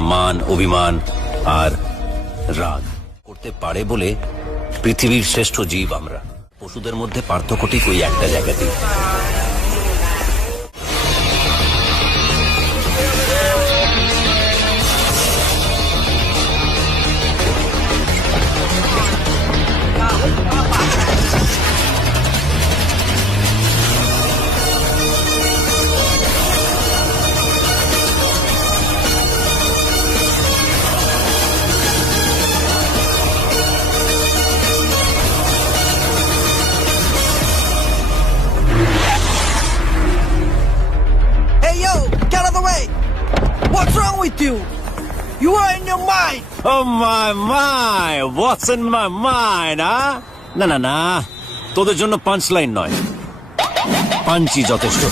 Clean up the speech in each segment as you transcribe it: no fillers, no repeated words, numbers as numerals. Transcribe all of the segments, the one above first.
মান, অভিমান আর রাগ করতে পারে বলে পৃথিবীর শ্রেষ্ঠ জীব আমরা। পশুদের মধ্যে পার্থক্যটি ওই একটা জায়গাতেই। What's wrong with you? You are in your mind. Oh my, what's in my mind, huh? না, তোদের জন্য পাঞ্চ লাইন নয়, পাঞ্চি যথেষ্ট।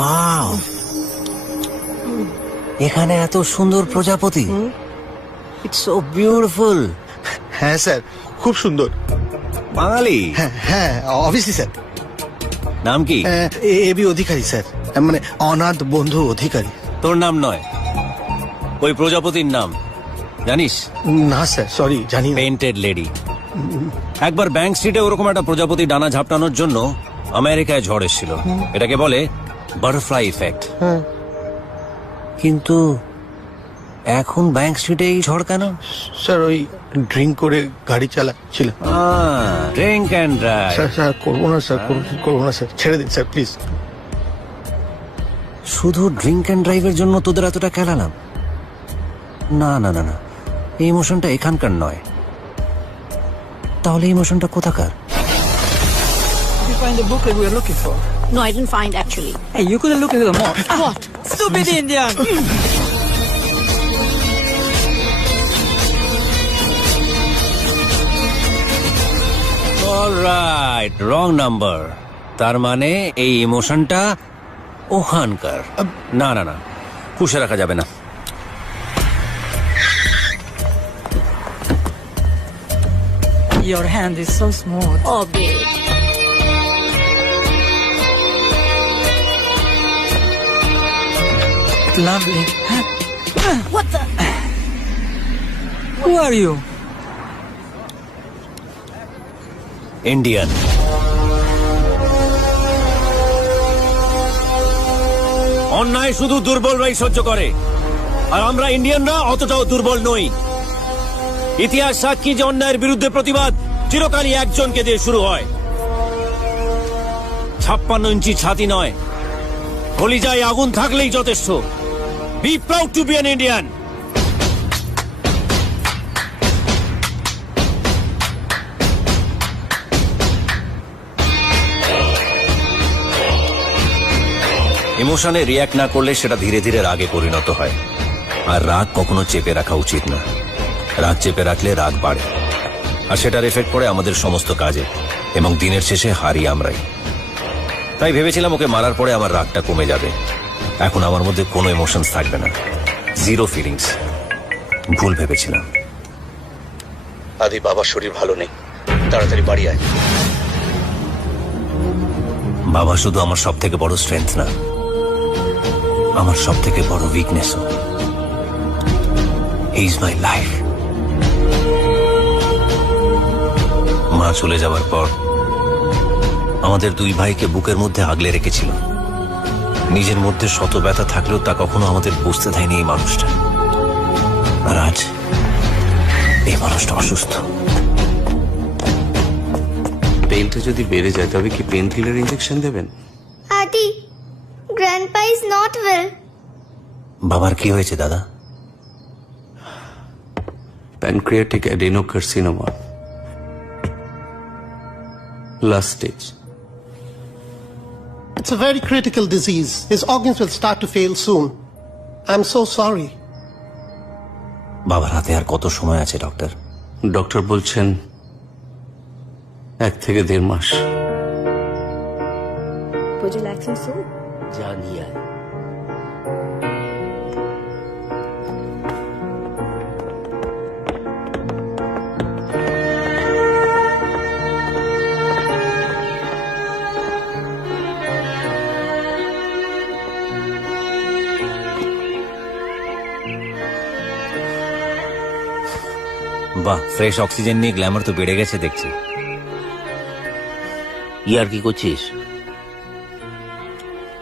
Wow! এখানে এত সুন্দর প্রজাপতি। It's so beautiful. হ্যাঁ স্যার, খুব সুন্দর। বাঙালি? হ্যাঁ অবশ্যই স্যার। নাম কি? এবি অধিকারী স্যার, মানে অনাথ বন্ধু অধিকারী। তোর নাম নয়, ওই প্রজাপতির নাম জানিস? না স্যার, সরি, জানি না। Painted lady. একবার ব্যাংক স্ট্রিটে ওরকম একটা প্রজাপতি ডানা ঝাপটানোর জন্য আমেরিকায় ঝড় এসেছিল। এটাকে বলে বাটারফ্লাই ইফেক্ট। কিন্তু এখন ব্যাংক স্ট্রিটে এই ঝড় কেন? স্যার ওই ড্রিঙ্ক করে গাড়ি চালাচ্ছিল। Drink and drive. স্যার করবো না স্যার, করবো না স্যার, ছেড়ে দিন স্যার প্লিজ। শুধু ড্রিঙ্ক অ্যান্ড ড্রাইভের জন্য তোদের এতটা খেলালাম? না, এই ইমোশনটা এখানকার নয়। তাহলে ইমোশনটা কোথাকার? Did you find the book that we were looking for? No, I didn't find actually. Hey, you could have looked at the mall. What? Stupid Indian! Alright, wrong number. তার মানে এই ইমোশনটা ওখানকার। না, পুষে রাখা যাবে না। Your hand is so smooth. Oh, babe. Lovely. What the? Who are you? Indian. অন্যায় শুধু দুর্বলরাই সহ্য করে, আর আমরা ইন্ডিয়ানরা অতটাও দুর্বল নই। ইতিহাস সাক্ষী যে অন্যায়ের বিরুদ্ধে প্রতিবাদ চিরকালই একজনকে দিয়ে শুরু হয়। 56 ইঞ্চি ছাতি নয়, কলিজায় আগুন থাকলেই যথেষ্ট। Be proud to be an Indian. ইমোশনে রিয়্যাক্ট না করলে সেটা ধীরে ধীরে রাগে পরিণত হয়। আর রাগ কখনো চেপে রাখা উচিত না। রাগ চেপে রাখলে রাগ বাড়ে, আর সেটার এফেক্ট পড়ে আমাদের সমস্ত কাজে, এবং দিনের শেষে হারি আমরাই। তাই ভেবেছিলাম ওকে মারার পরে আমার রাগটা কমে যাবে। এখন আমার মধ্যে কোনো ইমোশনস থাকবে না, জিরো ফিলিংস। ভুল ভেবেছিলাম। আদি, বাবার শরীর ভালো নেই, তাড়াতাড়ি বাড়ি আয়। বাবা শুধু আমার সব থেকে বড় স্ট্রেংথ না, আমার সব থেকে বড় উইকনেসও। He is my life. মা চলে যাওয়ার পর আমাদের দুই ভাইকে বুকের মধ্যে আগলে রেখেছিল। নিজের মধ্যে শত ব্যথা থাকলেও তা কখনো আমাদের বুঝতে দেয়নি এই মানুষটা। আর আজ এই মানুষটা অসুস্থ। পেইনটা যদি বেড়ে যায় তবে কি পেন কিলার ইনজেকশন দেবেন? Adi, Grandpa is not well. বাবার কি হয়েছে দাদা? Pancreatic adenocarcinoma, last stage. It's a very critical disease. His organs will start to fail soon. I'm so sorry. বাবার হাতে আর কত সময় আছে ডক্টর? ডক্টর বলছেন 1 থেকে 1.5 মাস। Would you like some soup? যা নিয়ে আয়। বাহ, ফ্রেশ অক্সিজেন নিয়ে গ্ল্যামার তো বেড়ে গেছে দেখছি। ইয়ার কি করছিস?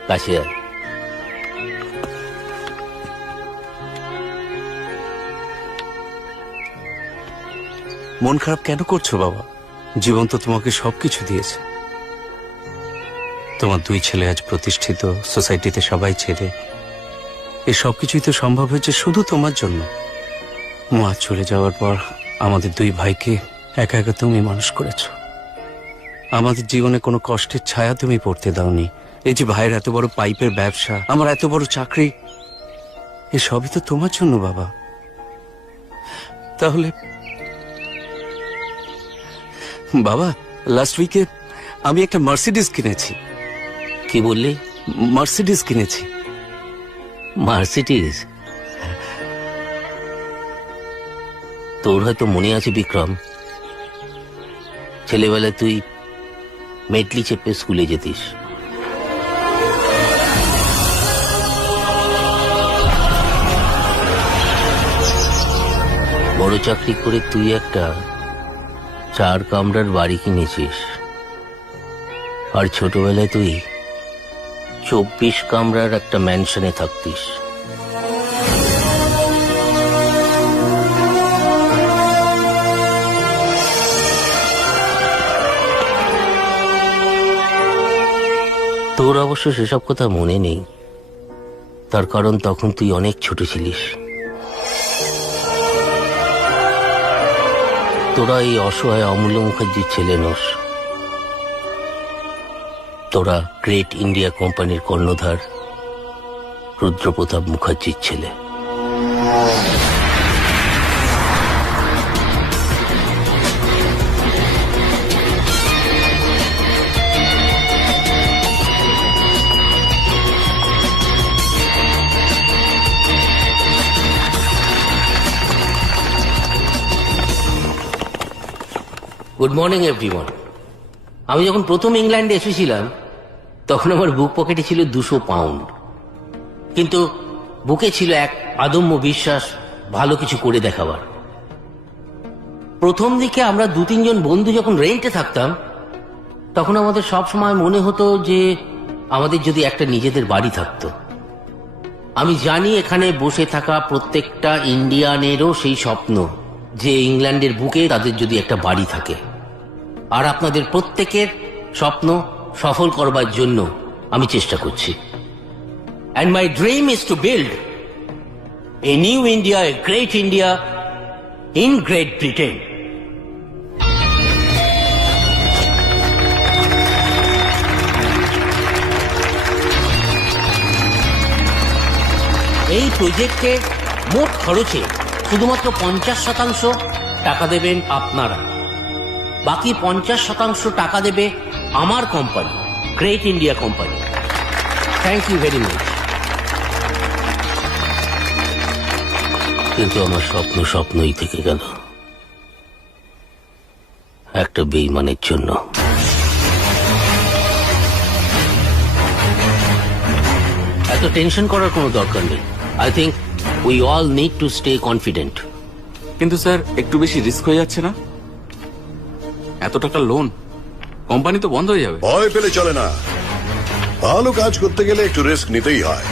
কাছে আয়। মন খারাপ কেন করছো বাবা? জীবন তো তোমাকে সবকিছু দিয়েছে। তোমার 2 ছেলে আজ প্রতিষ্ঠিত, সোসাইটিতে সবাই ছেলে। এই সবকিছুই তো সম্ভব হয়েছে শুধু তোমার জন্য। মা চলে যাওয়ার পর আমাদের 2 ভাইকে একা একা তুমি মানুষ করেছো। আমাদের জীবনে কোনো কষ্টের ছায়া তুমি পড়তে দাওনি। এই যে ভাইয়ের এত বড় পাইপের ব্যবসা, আমার এত বড় চাকরি, এ সবই তো তোমার জন্য বাবা। তাহলে বাবা, লাস্ট উইকে আমি একটা মার্সিডিজ কিনেছি। কি বললি? মার্সিডিজ কিনেছি। মার্সিডিজ? তোর হয়তো মনে আছে বিক্রম, ছেলেবেলায় তুই মেটলি চেপে স্কুলে যেতিস। বড় চাকরি করে তুই একটা 4 কামরার বাড়ি কিনেছিস, আর ছোটবেলায় তুই 24 কামরার একটা ম্যানশনে থাকতিস। তোর অবশ্য সেসব কথা মনে নেই, তার কারণ তখন তুই অনেক ছোট ছিলিস। তোরা এই অসহায় অমূল্য মুখার্জির ছেলে নোস, তোরা গ্রেট ইন্ডিয়া কোম্পানির কর্ণধার রুদ্রপ্রতাপ মুখার্জির ছেলে। Good morning everyone. আমি যখন প্রথম ইংল্যান্ডে এসেছিলাম তখন আমার বুক পকেটে ছিল 200 পাউন্ড, কিন্তু বুকে ছিল এক আদম্য বিশ্বাস ভালো কিছু করে দেখাবার। প্রথম দিকে আমরা 2-3 জন বন্ধু যখন রেন্টে থাকতাম তখন আমাদের সব সময় মনে হতো যে আমাদের যদি একটা নিজেদের বাড়ি থাকতো। আমি জানি এখানে বসে থাকা প্রত্যেকটা ইন্ডিয়ানেরও সেই স্বপ্ন যে ইংল্যান্ডের বুকে তাদের যদি একটা বাড়ি থাকে, আর আপনাদের প্রত্যেকের স্বপ্ন সফল করবার জন্য আমি চেষ্টা করছি। And my dream is to build a new India, a great India in Great Britain. এই প্রজেক্টের মোট খরচে শুধুমাত্র 50% টাকা দেবেন আপনারা, বাকি 50% টাকা দেবে আমার company, great India company. Thank you very much. কিন্তু আমার স্বপ্ন স্বপ্নই থেকে গেল একটা বেঈমানের জন্য। এত টেনশন করার কোনো দরকার নেই। I think we all need to stay confident. কিন্তু স্যার একটু বেশি রিস্ক হয়ে যাচ্ছে না? এত টাকা লোন, কোম্পানি তো বন্ধ হয়ে যাবে। ভয় পেলে চলে না, ভালো কাজ করতে গেলে একটু রিস্ক নিতেই হয়।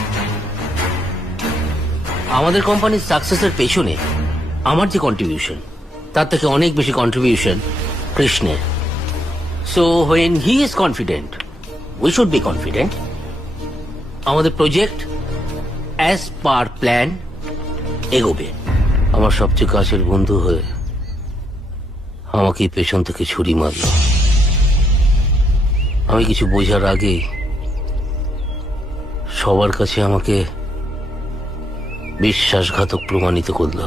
আমাদের কোম্পানির সাকসেসের পেছনে আমার যে কন্ট্রিবিউশন তার থেকে অনেক বেশি কন্ট্রিবিউশন কৃষ্ণের। So when he is confident we should be confident. আমাদের প্রজেক্ট অ্যাজ পার প্ল্যান এগোবে। আমার সবচেয়ে কাছের বন্ধু হয়ে আমাকে পেছন থেকে ছুরি মারল। আমি কিছু বোঝার আগেই সবার কাছে আমাকে বিশ্বাসঘাতক প্রমাণিত করল।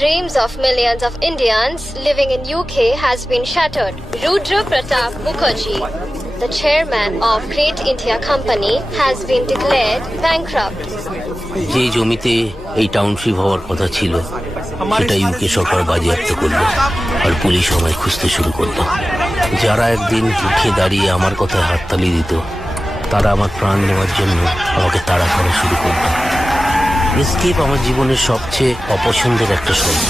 Dreams of millions of Indians living in UK has been shattered. Rudra Pratap Mukherjee, the chairman of Great India Company, has been declared bankrupt. যে জমিতে এই টাউনশিপ হওয়ার কথা ছিল সেটা ইউকে সরকার বাজেয়াপ্ত করলো আর পুলিশ আমায় খুঁজতে শুরু করলো। যারা একদিন রুখে দাঁড়িয়ে আমার কথায় হাততালি দিত তারা আমার প্রাণ নেওয়ার জন্য আমাকে তাড়া করা শুরু করলো। এসকেপ আমার জীবনের সবচেয়ে অপছন্দের একটা শব্দ,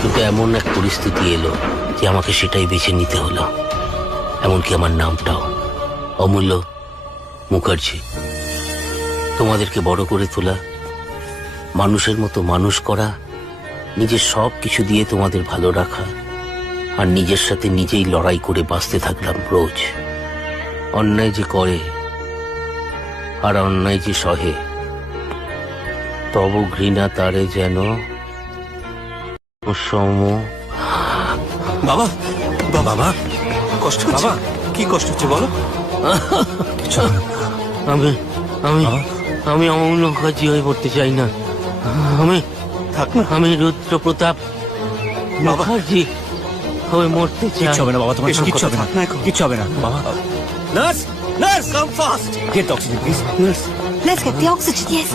কিন্তু এমন এক পরিস্থিতি এলো যে আমাকে সেটাই বেছে নিতে হলো। এমনকি আমার নামটাও অমূল্য মুখার্জি। তোমাদেরকে বড় করে তোলা, মানুষের মতো মানুষ করা, নিজের সব কিছু দিয়ে তোমাদের ভালো রাখা, আর নিজের সাথে নিজেই লড়াই করে বাঁচতে থাকলাম রোজ। অন্যায় যে করে আর অন্যায় যে সহে, তব ঘৃণা তারে যেন সম। বাবা বাবা কষ্ট বাবা, কি কষ্ট হচ্ছে বলো? আমি আমি আমি অমূল্য মুখার্জি হয়ে পড়তে চাই না। আমি থাক না, আমি রুদ্র প্রতাপ মুখার্জি হয়ে মরতে চাই। কিচ্ছু হবে না বাবা, তোমার কিচ্ছু হবে না, কিচ্ছু হবে না বাবা। Nurse, nurse, come fast, get oxygen please. Nurse, Let's get the oxygen. Yes.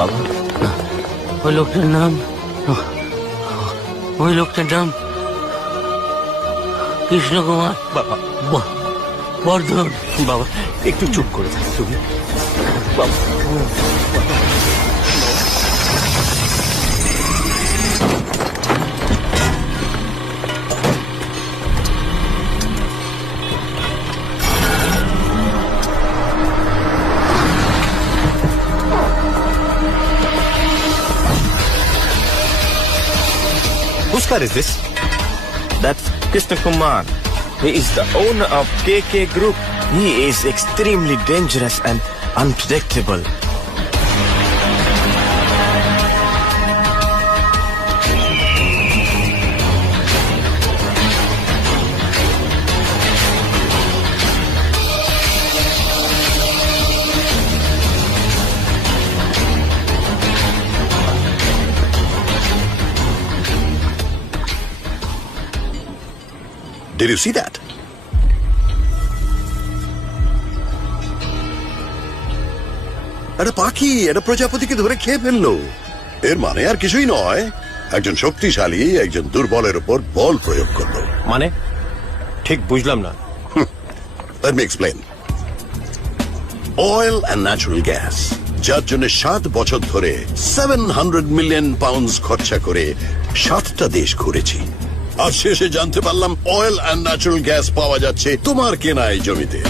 বাবা ওই লোকটার নাম কৃষ্ণ কুমার বাবা বর্ধন। বাবা একটু চুপ করে থাক তুমি বাবা। Whose car is this? That's Krishna Kumar. He is the owner of KK Group. He is extremely dangerous and unpredictable. Did you see that? একটা পাখি একটা প্রজাপতিকে ধরে খেয়ে ফেললো। এর মানে আর কিছুই নয়, একজন শক্তিশালী একজন দুর্বলের উপর বল প্রয়োগ করলো। মানে ঠিক বুঝলাম না। Let me explain. Oil and natural gas, যার জন্য 7 বছর ধরে 700 মিলিয়ন পাউন্ড খরচা করে 7টা দেশ ঘুরেছি। আর শেষে জানতে পারলাম অয়েল অ্যান্ড ন্যাচারাল গ্যাস পাওয়া যাচ্ছে তোমার কেনা এই জমিতে।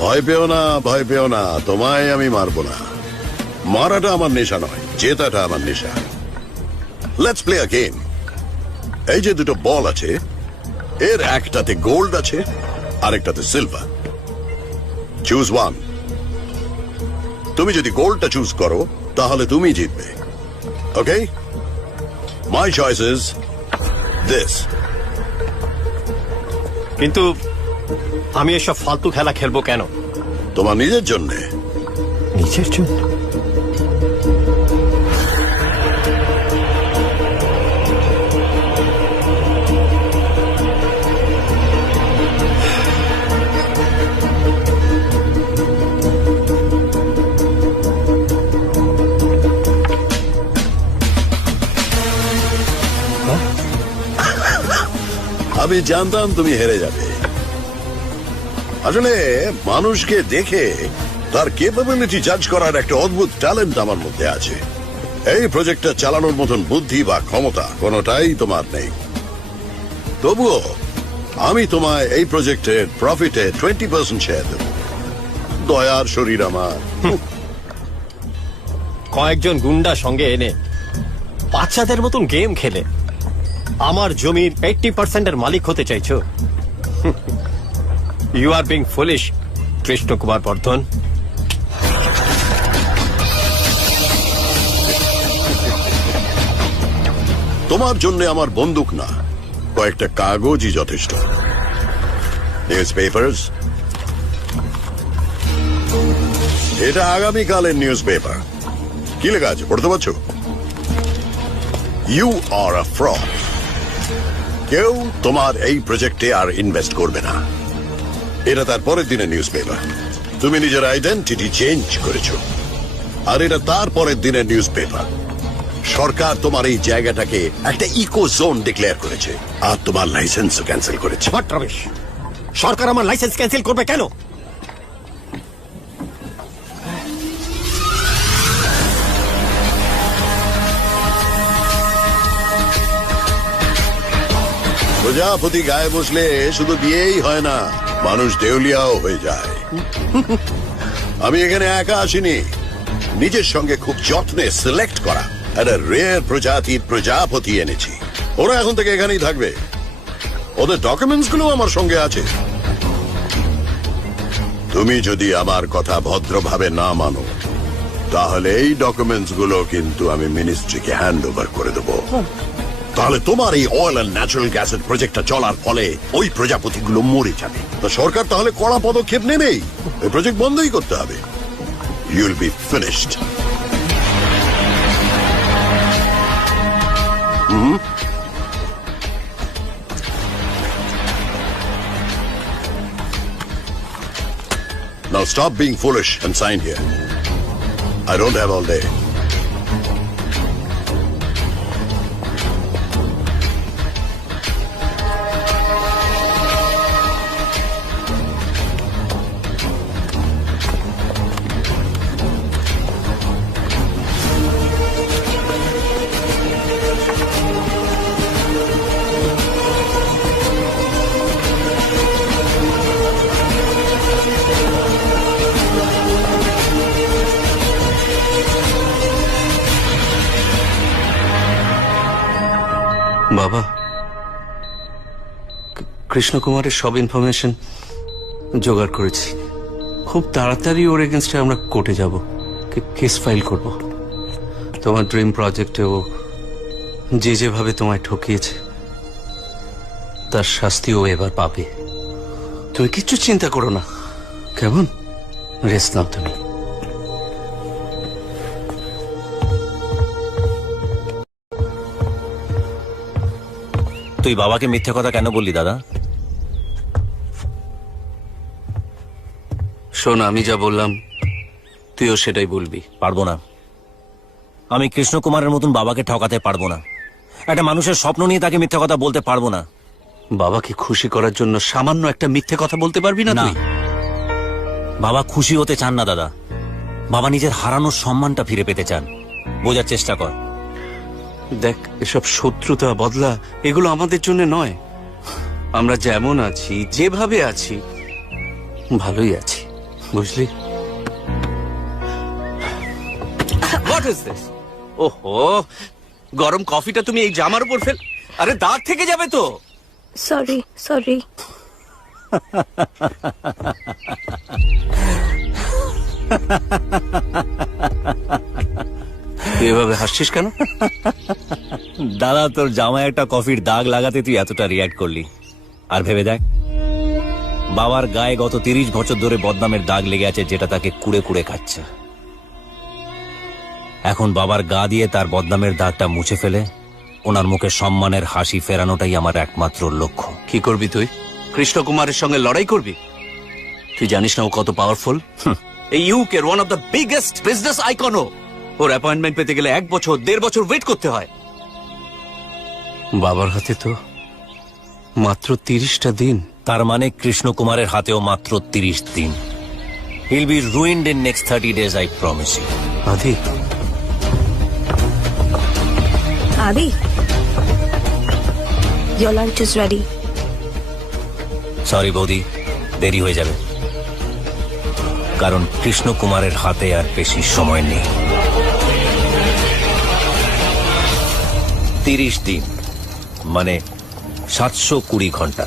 ভয় পেও না, ভয় পেও না, তোমায় আমি মারবো না। মারাটা আমার নেশা নয়, জেতাটা আমার নেশা। Let's play a game. এই যে দুটো বল আছে, এর একটাতে গোল্ড আছে আরেকটাতে সিলভার। Choose one. তুমি যদি গোল্ডটা চুজ করো তাহলে তুমি জিতবে। ওকে, মাই চয়েস ইজ দিস। কিন্তু আমি এসব ফালতু খেলা খেলবো কেন? তোমার নিজের জন্যে। নিজের জন্য? আমি জানতাম তুমি হেরে যাবে। আসলে মানুষকে দেখে তার ক্যাপাবিলিটি জাজ করার একটা অদ্ভুত ট্যালেন্ট আমার মধ্যে আছে। এই প্রজেক্টটা চালানোর মতন বুদ্ধি বা ক্ষমতা কোনোটাই তোমার নেই। তবুও আমি তোমায় এই প্রজেক্টের প্রফিটে 20% শেয়ার দেব। দয়ার শরীর আমার। কয়েকজন গুন্ডা সঙ্গে এনে বাচ্চাদের মতন গেম খেলে আমার জমির 80% এর মালিক হতে চাইছো? You are being foolish Krishna Kumar Bardhan. তোমার জন্য আমার বন্দুক না, কয়েকটা কাগজই যথেষ্ট। নিউজ পেপার্স, এটা আগামীকালের নিউজ পেপার। কি লেখা আছে পড়তে পারছো? You are a fraud. কেউ তোমার এই প্রজেক্টে আর ইনভেস্ট করবে না। এটা তার পরের দিনের নিউজ পেপার। তুমি নিজের আইডেন্টিটি চেঞ্জ করেছো। আর এটা তার পরের দিনের নিউজ পেপার। সরকার তোমার এই জায়গাটাকে একটা ইকো জোন ডিক্লেয়ার করেছে আর তোমার লাইসেন্সও ক্যান্সেল করেছে। রমেশ, সরকার আমার লাইসেন্স ক্যান্সেল করবে কেন? প্রজাপতি গায়ে বসলে শুধু বিয়েই হয় না, মানুষ দেউলিয়াও হয়ে যায়। আমি এখানে একা আসিনি, নিজের সঙ্গে খুব যত্নে সিলেক্ট করা একটা রেয়ার প্রজাতির প্রজাপতি এনেছি। ওরা এখন থেকে এখানেই থাকবে। ওদের ডকুমেন্টস গুলো আমার সঙ্গে আছে। তুমি যদি আমার কথা ভদ্রভাবে না মানো, তাহলে এই ডকুমেন্টস গুলো কিন্তু আমি মিনিস্ট্রিকে হ্যান্ড ওভার করে দেবো। তাহলে তোমার এই অয়েল অ্যান্ড ন্যাচারাল গ্যাসের প্রজেক্টটা চলার ফলে ওই প্রজাপতিগুলো মরে যাবে। তো সরকার তাহলে কড়া পদক্ষেপ নেবেই, এই প্রজেক্ট বন্ধই করতে হবে। You'll be finished. Now stop being foolish and sign here. I don't have all day. বাবা, কৃষ্ণ কুমারের সব ইনফরমেশন জোগাড় করেছি। খুব তাড়াতাড়ি ওর এগেনস্টে আমরা কোর্টে যাব, কেস ফাইল করব। তোমার ড্রিম প্রজেক্টে ও যেভাবে তোমায় ঠকিয়েছে তার শাস্তিও এবার পাবে। তুমি কিচ্ছু চিন্তা করো না, কেমন? রেস্ট নাও তুমি। তুই বাবাকে মিথ্যে কথা কেন বললি দাদা? শোন, আমি যা বললাম তুইও সেটাই বলবি। পারবো না। আমি কৃষ্ণ কুমারের মতন বাবাকে ঠকাতে পারবো না। একটা মানুষের স্বপ্ন নিয়ে তাকে মিথ্যে কথা বলতে পারবো না। বাবাকে খুশি করার জন্য সামান্য একটা মিথ্যে কথা বলতে পারবি না তুই? বাবা খুশি হতে চান না দাদা, বাবা নিজের হারানোর সম্মানটা ফিরে পেতে চান। বোঝার চেষ্টা কর। দেখ, এসব শত্রুতা বদলা এগুলো আমাদের জন্য নয়। আমরা যেমন আছি, যেভাবে আছি, ভালোই আছি, বুঝলি? What is this? ওহো, গরম কফিটা তুমি এই জামার উপর ফেল। আরে দাঁত থেকে যাবে তো। Sorry sorry. তুই এভাবে হাসছিস কেন? দাদা, তোর জামায় একটা কফির দাগ লাগাতে তুই এতটা রিয়াক্ট করলি। আর ভেবে দেখ, বাবার গায়ে গত 30 বছর ধরে বদনামের দাগ লেগে আছে, যেটা তাকে কুড়ে কুড়ে খাচ্ছে। এখন বাবার গা দিয়ে তার বদনামের দাগটা মুছে ফেলে ওনার মুখে সম্মানের হাসি ফেরানোটাই আমার একমাত্র লক্ষ্য। কি করবি তুই? কৃষ্ণ কুমারের সঙ্গে লড়াই করবি? তুই জানিস না ও কত পাওয়ারফুল? এই ইউকের one of the biggest business আইকনও। ওর অ্যাপয়েন্টমেন্ট পেতে গেলে 1 বছর 1.5 বছর ওয়েট করতে হয়। বাবার হাতে তো মাত্র 30টা দিন। তার মানে কৃষ্ণ কুমারের হাতেও মাত্র 30 দিন। He'll be ruined in next 30 days, I promise you. আদি, Adi, your lunch is ready. Sorry বৌদি, দেরি হয়ে যাবে, কারণ কৃষ্ণ কুমারের হাতে আর বেশি সময় নেই। 30 দিন মানে 720 ঘন্টা,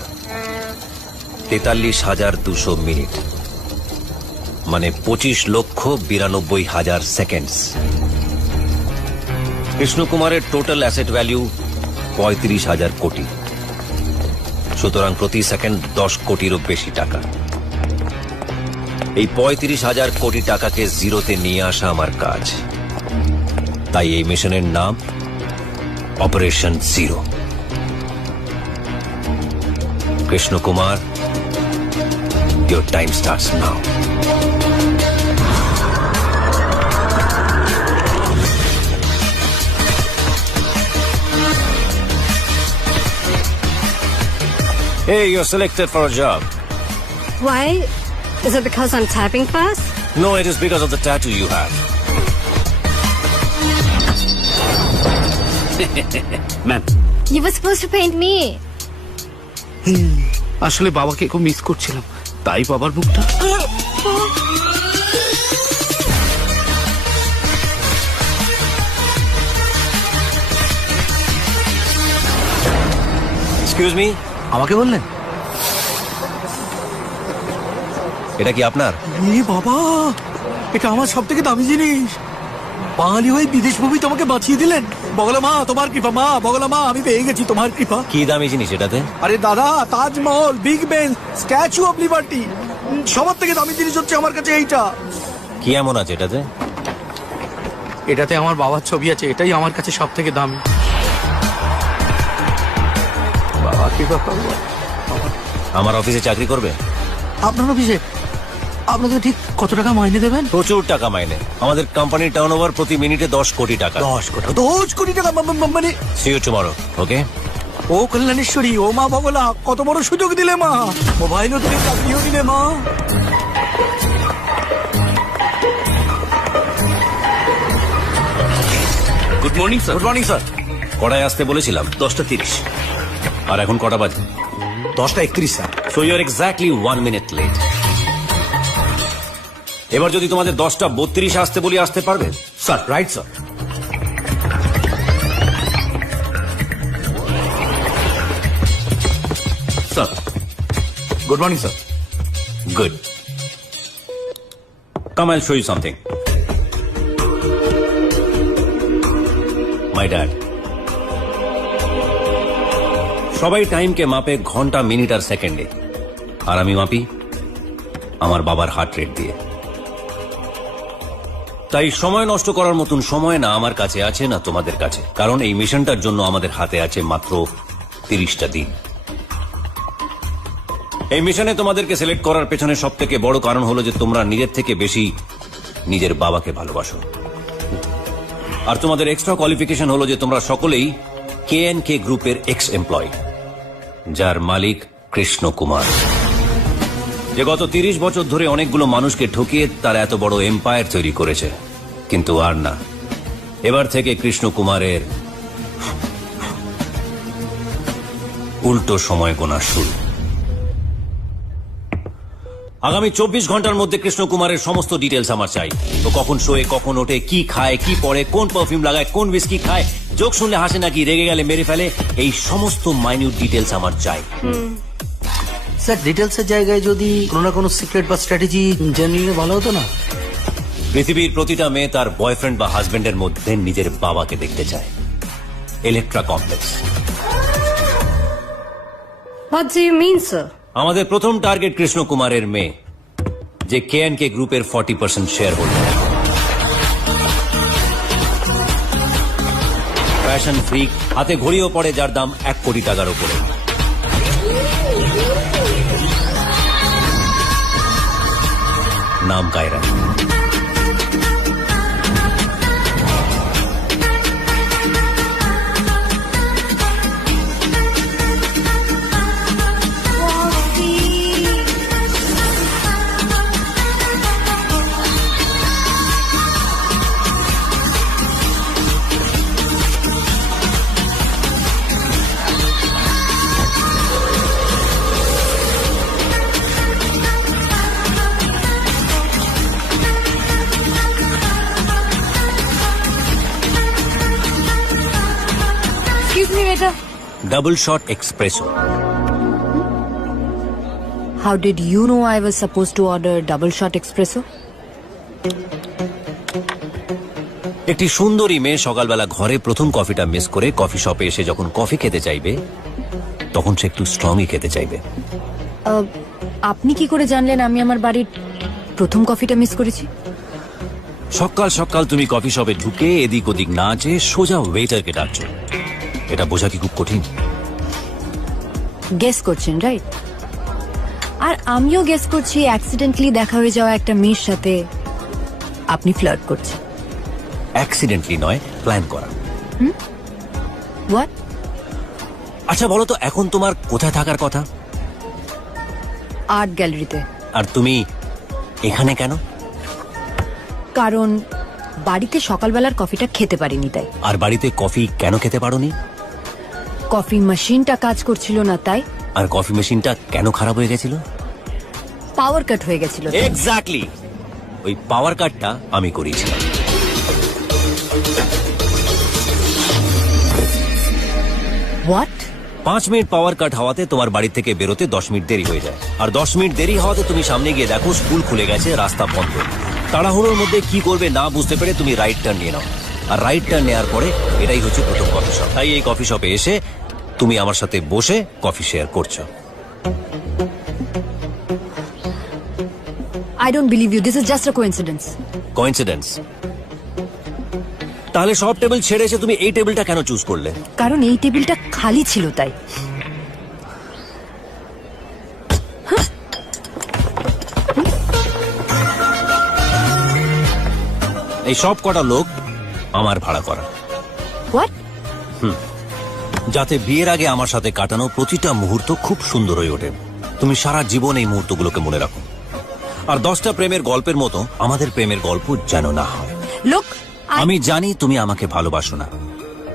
43,200 মিনিট, মানে 25,92,000 সেকেন্ডস। কৃষ্ণ কুমারের টোটাল অ্যাসেট ভ্যালু 35,000 কোটি। সুতরাং প্রতি সেকেন্ড 10 কোটিরও বেশি টাকা। এই 35,000 কোটি টাকাকে জিরোতে নিয়ে আসা আমার কাজ। তাই এই মিশনের নাম operation zero. Krishna Kumar, your time starts now. Hey, you're selected for a job. Why? Is it because I'm typing fast? No, it is because of the tattoo you have. Ma'am, You were supposed to paint me. আসলে বাবাকে খুব miss করছিলাম, তাই বাবার মুখটা। Excuse me, আমাকে বললেন? এটা কি আপনার? এ বাবা, এটা আমার সব থেকে দামি জিনিস। বাঙালি হয়ে বিদেশ ভূমি তোমাকে বাঁচিয়ে দিলেন। বগলা মা, তোমার কৃপা মা, বগলা মা, আমি পেয়ে গেছি তোমার কৃপা। কি দামি জিনিস এটাতে? আরে দাদা, Taj Mahal, big Ben, statue of liberty, সবার থেকে দামি জিনিস হচ্ছে আমার কাছে এইটা। কি এমন আছে এটাতে? এটাতে আমার বাবার ছবি আছে, এটাই আমার কাছে সব থেকে দামি। বাবা কৃপা করবো। আমার অফিসে চাকরি করবে? আপনার অফিসে আপনাকে ঠিক কত টাকা মাইনে দেবেন? প্রচুর টাকা মাইনে। আমাদের কোম্পানির টার্নওভার প্রতি মিনিটে 10 কোটি টাকা। 10 কোটি টাকা মানে? See you tomorrow, okay? ও কল্যাণেশ্বরী, ও মা বগলা, কত বড় সুযোগ দিলে মা। মোবাইলও দিলে, চাকরিও দিলে মা। Good morning sir. Good morning sir. কটায় আসতে বলেছিলাম? 10:30। আর এখন কটা বাজে? 10:31 sir. So you're exactly 1 minute late. এবার যদি তোমাদের 10:32 আসতে বলি, আসতে পারবে? Sir, right sir. Sir, good morning sir. Good. Come, I'll show you something. My dad. সবাই টাইমকে মাপে ঘন্টা, মিনিট আর সেকেন্ডে, আর আমি মাপি আমার বাবার হার্ট রেট দিয়ে। তাই সময় নষ্ট করার মতন সময় না আমার কাছে আছে, না তোমাদের কাছে, কারণ এই মিশনটার জন্য আমাদের হাতে আছে মাত্র 30টা দিন। এই মিশনে তোমাদেরকে সিলেক্ট করার পেছনে সব থেকে বড় কারণ হলো যে তোমরা নিজের থেকে বেশি নিজের বাবাকে ভালোবাসো। আর তোমাদের এক্সট্রা কোয়ালিফিকেশন হলো যে তোমরা সকলেই KNK গ্রুপের এক্স এমপ্লয়ি, যার মালিক কৃষ্ণ কুমার, যে গত 30 বছর ধরে অনেকগুলো মানুষকে ঠকিয়ে তার এত বড় এম্পায়ার তৈরি করেছে। কিন্তু আর না, এবার থেকে কৃষ্ণ কুমারের উল্টো সময় গোনা শুরু। আগামী 24 ঘন্টার মধ্যে কৃষ্ণ কুমারের সমস্ত ডিটেলস আমার চাই। তো কখন শোয়ে, কখন ওঠে, কি খায়, কি পরে, কোন পারফিউম লাগায়, কোন উইস্কি খায়, জোক শুনলে হাসে নাকি রেগে গেলে মেরে ফেলে, এই সমস্ত মাইনিউট ডিটেলস আমার চাই। স্যার, ডিটেলসের জায়গায় যদি কোনো না কোনো সিক্রেট বা স্ট্র্যাটেজি জেনে নিলে ভালো হতো না? পৃথিবীর প্রতিটা মেয়ে তার বয়ফ্রেন্ড বা হাজবেন্ডের মধ্যে নিজের বাবাকে দেখতে চায়। Electra complex. What do you mean, sir? আমাদের প্রথম টার্গেট কৃষ্ণ কুমারের মেয়ে, যে KNK গ্রুপের 40% শেয়ার হোল্ডার। ফ্যাশন ফ্রিক, হাতে ঘড়িও পড়ে যার দাম 1 কোটি টাকার উপরে। নাম Kiara. Excuse me, waiter. Double shot espresso. How did you know I was supposed to order double shot espresso? একটি সুন্দরী মেয়ে সকালবেলা ঘরে প্রথম কফিটা মিস করে কফি শপে এসে যখন কফি খেতে চাইবে, তখন সে একটু স্ট্রংই খেতে চাইবে। আপনি কি করে জানলেন আমি আমার বাড়ির প্রথম কফিটা মিস করেছি। সকাল সকাল তুমি কফি শপে ঢুকে এদিক ওদিক না চেয়ে সোজা ওয়েটারকে ডাকছো, এটা বোঝা কি খুব কঠিন? গেস করছেন রাইট? আর আমিও গেস করছি অ্যাক্সিডেন্টলি দেখা হয়ে যাওয়া একটা মেয়ের সাথে আপনি ফ্লার্ট করছেন। অ্যাক্সিডেন্টলি নয়, প্ল্যান করা। হোয়াট? আচ্ছা বলো তো, এখন তোমার কোথায় থাকার কথা? আর্ট গ্যালারিতে। আর তুমি এখানে কেন? কারণ বাড়িতে সকালবেলার কফিটা খেতে পারিনি তাই। আর বাড়িতে কফি কেন খেতে পারোনি? কফি মেশিনটা কাজ করছিল না তাই। আর কফি মেশিনটা কেন খারাপ হয়ে গেছিল? পাওয়ার কাট হয়ে গেছিল। এক্স্যাক্টলি, ওই পাওয়ার কাটটা আমি করিয়েছিলাম। হোয়াট? 5 মিনিট পাওয়ার কাট হওয়াতে তোমার বাড়ি থেকে বেরোতে 10 মিনিট দেরি হয়ে যায়। আর 10 মিনিট দেরি হওয়াতে তুমি সামনে গিয়ে দেখো স্কুল খুলে গেছে, রাস্তা বন্ধ। তাড়াহুড়োর মধ্যে কি করবে না বুঝতে পেরে তুমি রাইট টার্ন নিয়ে নাও। আর রাইট টার্ন নেওয়ার পরে এটাই হচ্ছে প্রথম কফি শপ। তাই এই কফি শপে এসে তুমি আমার সাথে বসে কফি শেয়ার করছো। I don't believe you. This is just a coincidence. Coincidence? তাহলে সব টেবিল ছেড়ে এসে তুমি এই টেবিলটা কেন চুজ করলে? কারণ এই টেবিলটা খালি ছিল তাই। এই সব কটা লোক আমার ভাড়া করা। হোয়াট? যাতে বিয়ের আগে আমার সাথে কাটানো প্রতিটা মুহূর্ত খুব সুন্দর হয়ে ওঠে। তুমি সারা জীবন এই মুহূর্তগুলোকে মনে রাখো। আর 10টা প্রেমের গল্পের মতো আমাদের প্রেমের গল্প যেন না হয়। লোক, আমি জানি তুমি আমাকে ভালোবাসো না,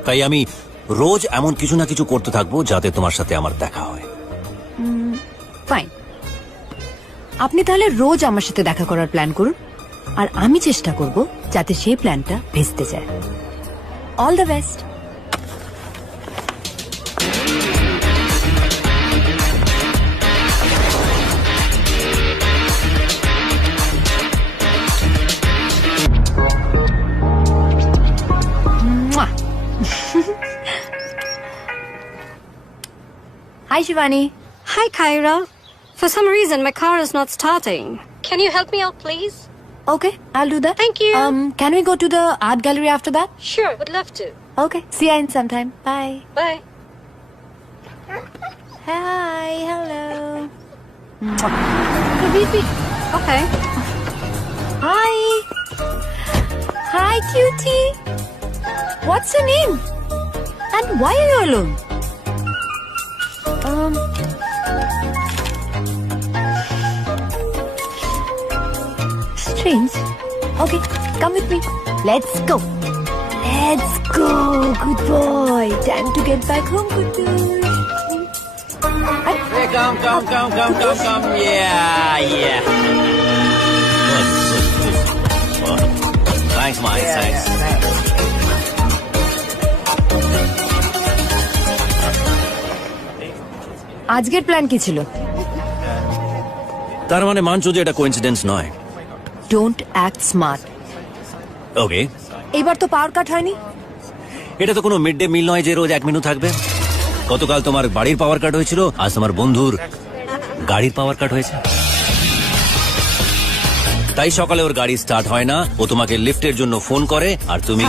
তাই আমি রোজ এমন কিছু না কিছু করতে থাকবো যাতে তোমার সাথে আমার দেখা হয়। ফাইন, আপনি তাহলে রোজ আমার সাথে দেখা করার প্ল্যান করুন, আর আমি চেষ্টা করব যাতে সেই প্ল্যানটা ভেস্তে যায়। All the best. Hi, Shivani. Hi, Kyra. For some reason, my car is not starting. Can you help me out, please? Okay, I'll do that. Thank you. Can we go to the art gallery after that? Sure, would love to. Okay, see you in some time. Bye. Bye. Hi, hello. Wait. Okay. Hi. Hi, cutie. What's your name? And why are you alone? Strange. Okay, come with me. Let's go. Let's go. Good boy. Time to get back home, Kutu. Hey, come. Yeah. Good. Thanks, Mike. Thanks. আজকের plan কি ছিল? তার মানে মানছো যে এটা coincidence নয়? Don't act smart. ওকে, এবার তো পাওয়ার কাট হয়নি। এটা তো কোনো মিড ডে মিল নয় যে রোজ 1 মিনিট থাকবে। গতকাল তোমার বাড়ির পাওয়ার কাট হয়েছিল, আজ তোমার বন্ধুর গাড়ির পাওয়ার কাট হয়েছে। তাই সকালে ওর গাড়ি স্টার্ট হয় না, ও তোমাকে লিফটের জন্য ফোন করে, আর তুমি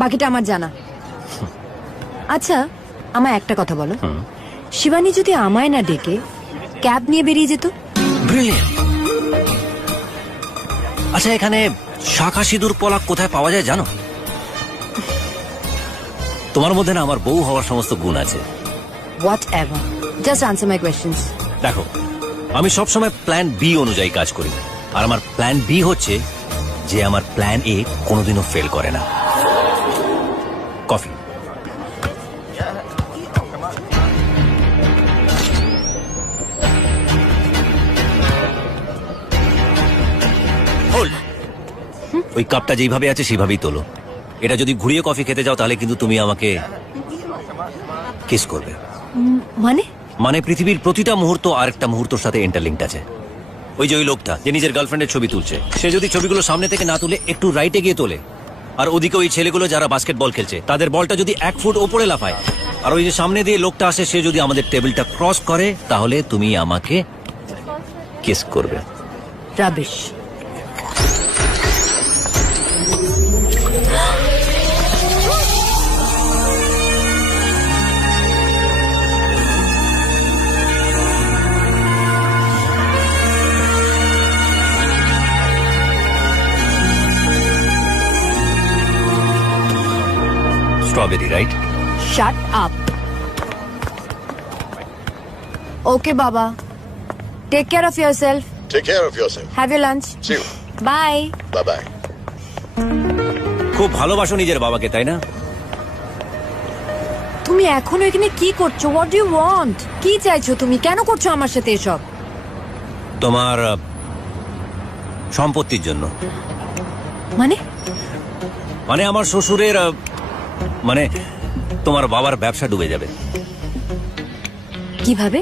বাকিটা আমার জানা। আচ্ছা, আমায় একটা কথা বলো, শিবানী যদি আমায় না ডেকে ক্যাব নিয়ে বেরিয়ে যেত? ব্রিলিয়ান্ট। আচ্ছা, এখানে শাখা সিঁদুর পলাক কোথায় পাওয়া যায় জানো? তোমার মধ্যে না আমার বউ হওয়ার সমস্ত গুণ আছে। What ever, just answer my questions. দেখো, আমি সবসময় প্ল্যান বি অনুযায়ী কাজ করি, আর আমার প্ল্যান বি হচ্ছে যে আমার প্ল্যান এ কোনোদিনও ফেল করে না। কফি। ওই কাপটা যেইভাবে আছে সেভাবেই তোলো। এটা যদি ঘুরিয়ে কফি খেতে যাও তাহলে কিন্তু তুমি আমাকে কিস করবে। মানে পৃথিবীর প্রতিটা মুহূর্ত আরেকটা মুহূর্তের সাথে ইন্টারলিঙ্কড আছে। ওই যে ওই লোকটা যে নিজের গার্লফ্রেন্ডের ছবি তুলছে, সে যদি ছবিগুলো সামনে থেকে না তুলে একটু রাইটে গিয়ে তোলে, আর ওদিকে ওই ছেলেগুলো যারা বাস্কেটবল খেলছে তাদের বলটা যদি 1 ফুট ওপরে লাফায়, আর ওই যে সামনে দিয়ে লোকটা আসে সে যদি আমাদের টেবিলটা ক্রস করে, তাহলে তুমি আমাকে কিস করবে। Rubbish. Strawberry, right? Shut up. Okay বাবা, take care of yourself, take care of yourself, have you lunch, see you, bye. Bye bye. খুব ভালোবাসো নিজের বাবাকে, তাই না? তুমি এখনো এখানে কি করছো? What do you want? কি চাইছো তুমি? কেন করছো আমার সাথে এসব? তোমার সম্পত্তির জন্য। মানে মানে আমার শ্বশুরের মানে তোমার বাবার ব্যবসা ডুবে যাবে। কিভাবে?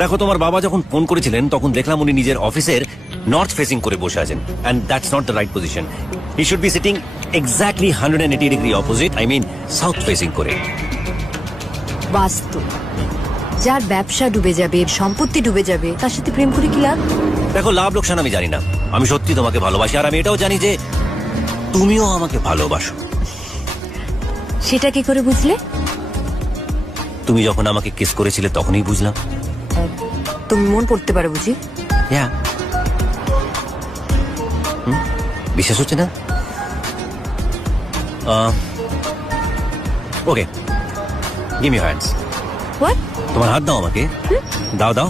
দেখো, তোমার বাবা যখন ফোন করেছিলেন তখন দেখলাম উনি নিজের অফিসের নর্থ ফেসিং করে বসে আছেন, and that's not the right position. He should be sitting exactly 180 degree opposite, I mean south facing করে। বাস্তু, যার ব্যবসা ডুবে যাবে, সম্পত্তি ডুবে যাবে, তার সাথে প্রেম করে কি লাভ? দেখো, লাভ লোকসান আমি জানি না, আমি সত্যি তোমাকে ভালোবাসি, আর আমি এটাও জানি যে তুমিও আমাকে ভালোবাসো। সেটা কি করে বুঝলে? তুমি যখন আমাকে কিস করেছিলে তখনই বুঝলাম। তুমি মন পড়তে পারো বুঝি? হ্যাঁ। বিশ্বাস হচ্ছে না? ওকে, গিভ মি হ্যান্ডস। হোয়াট? তোমার হাত দাও আমাকে। দাও দাও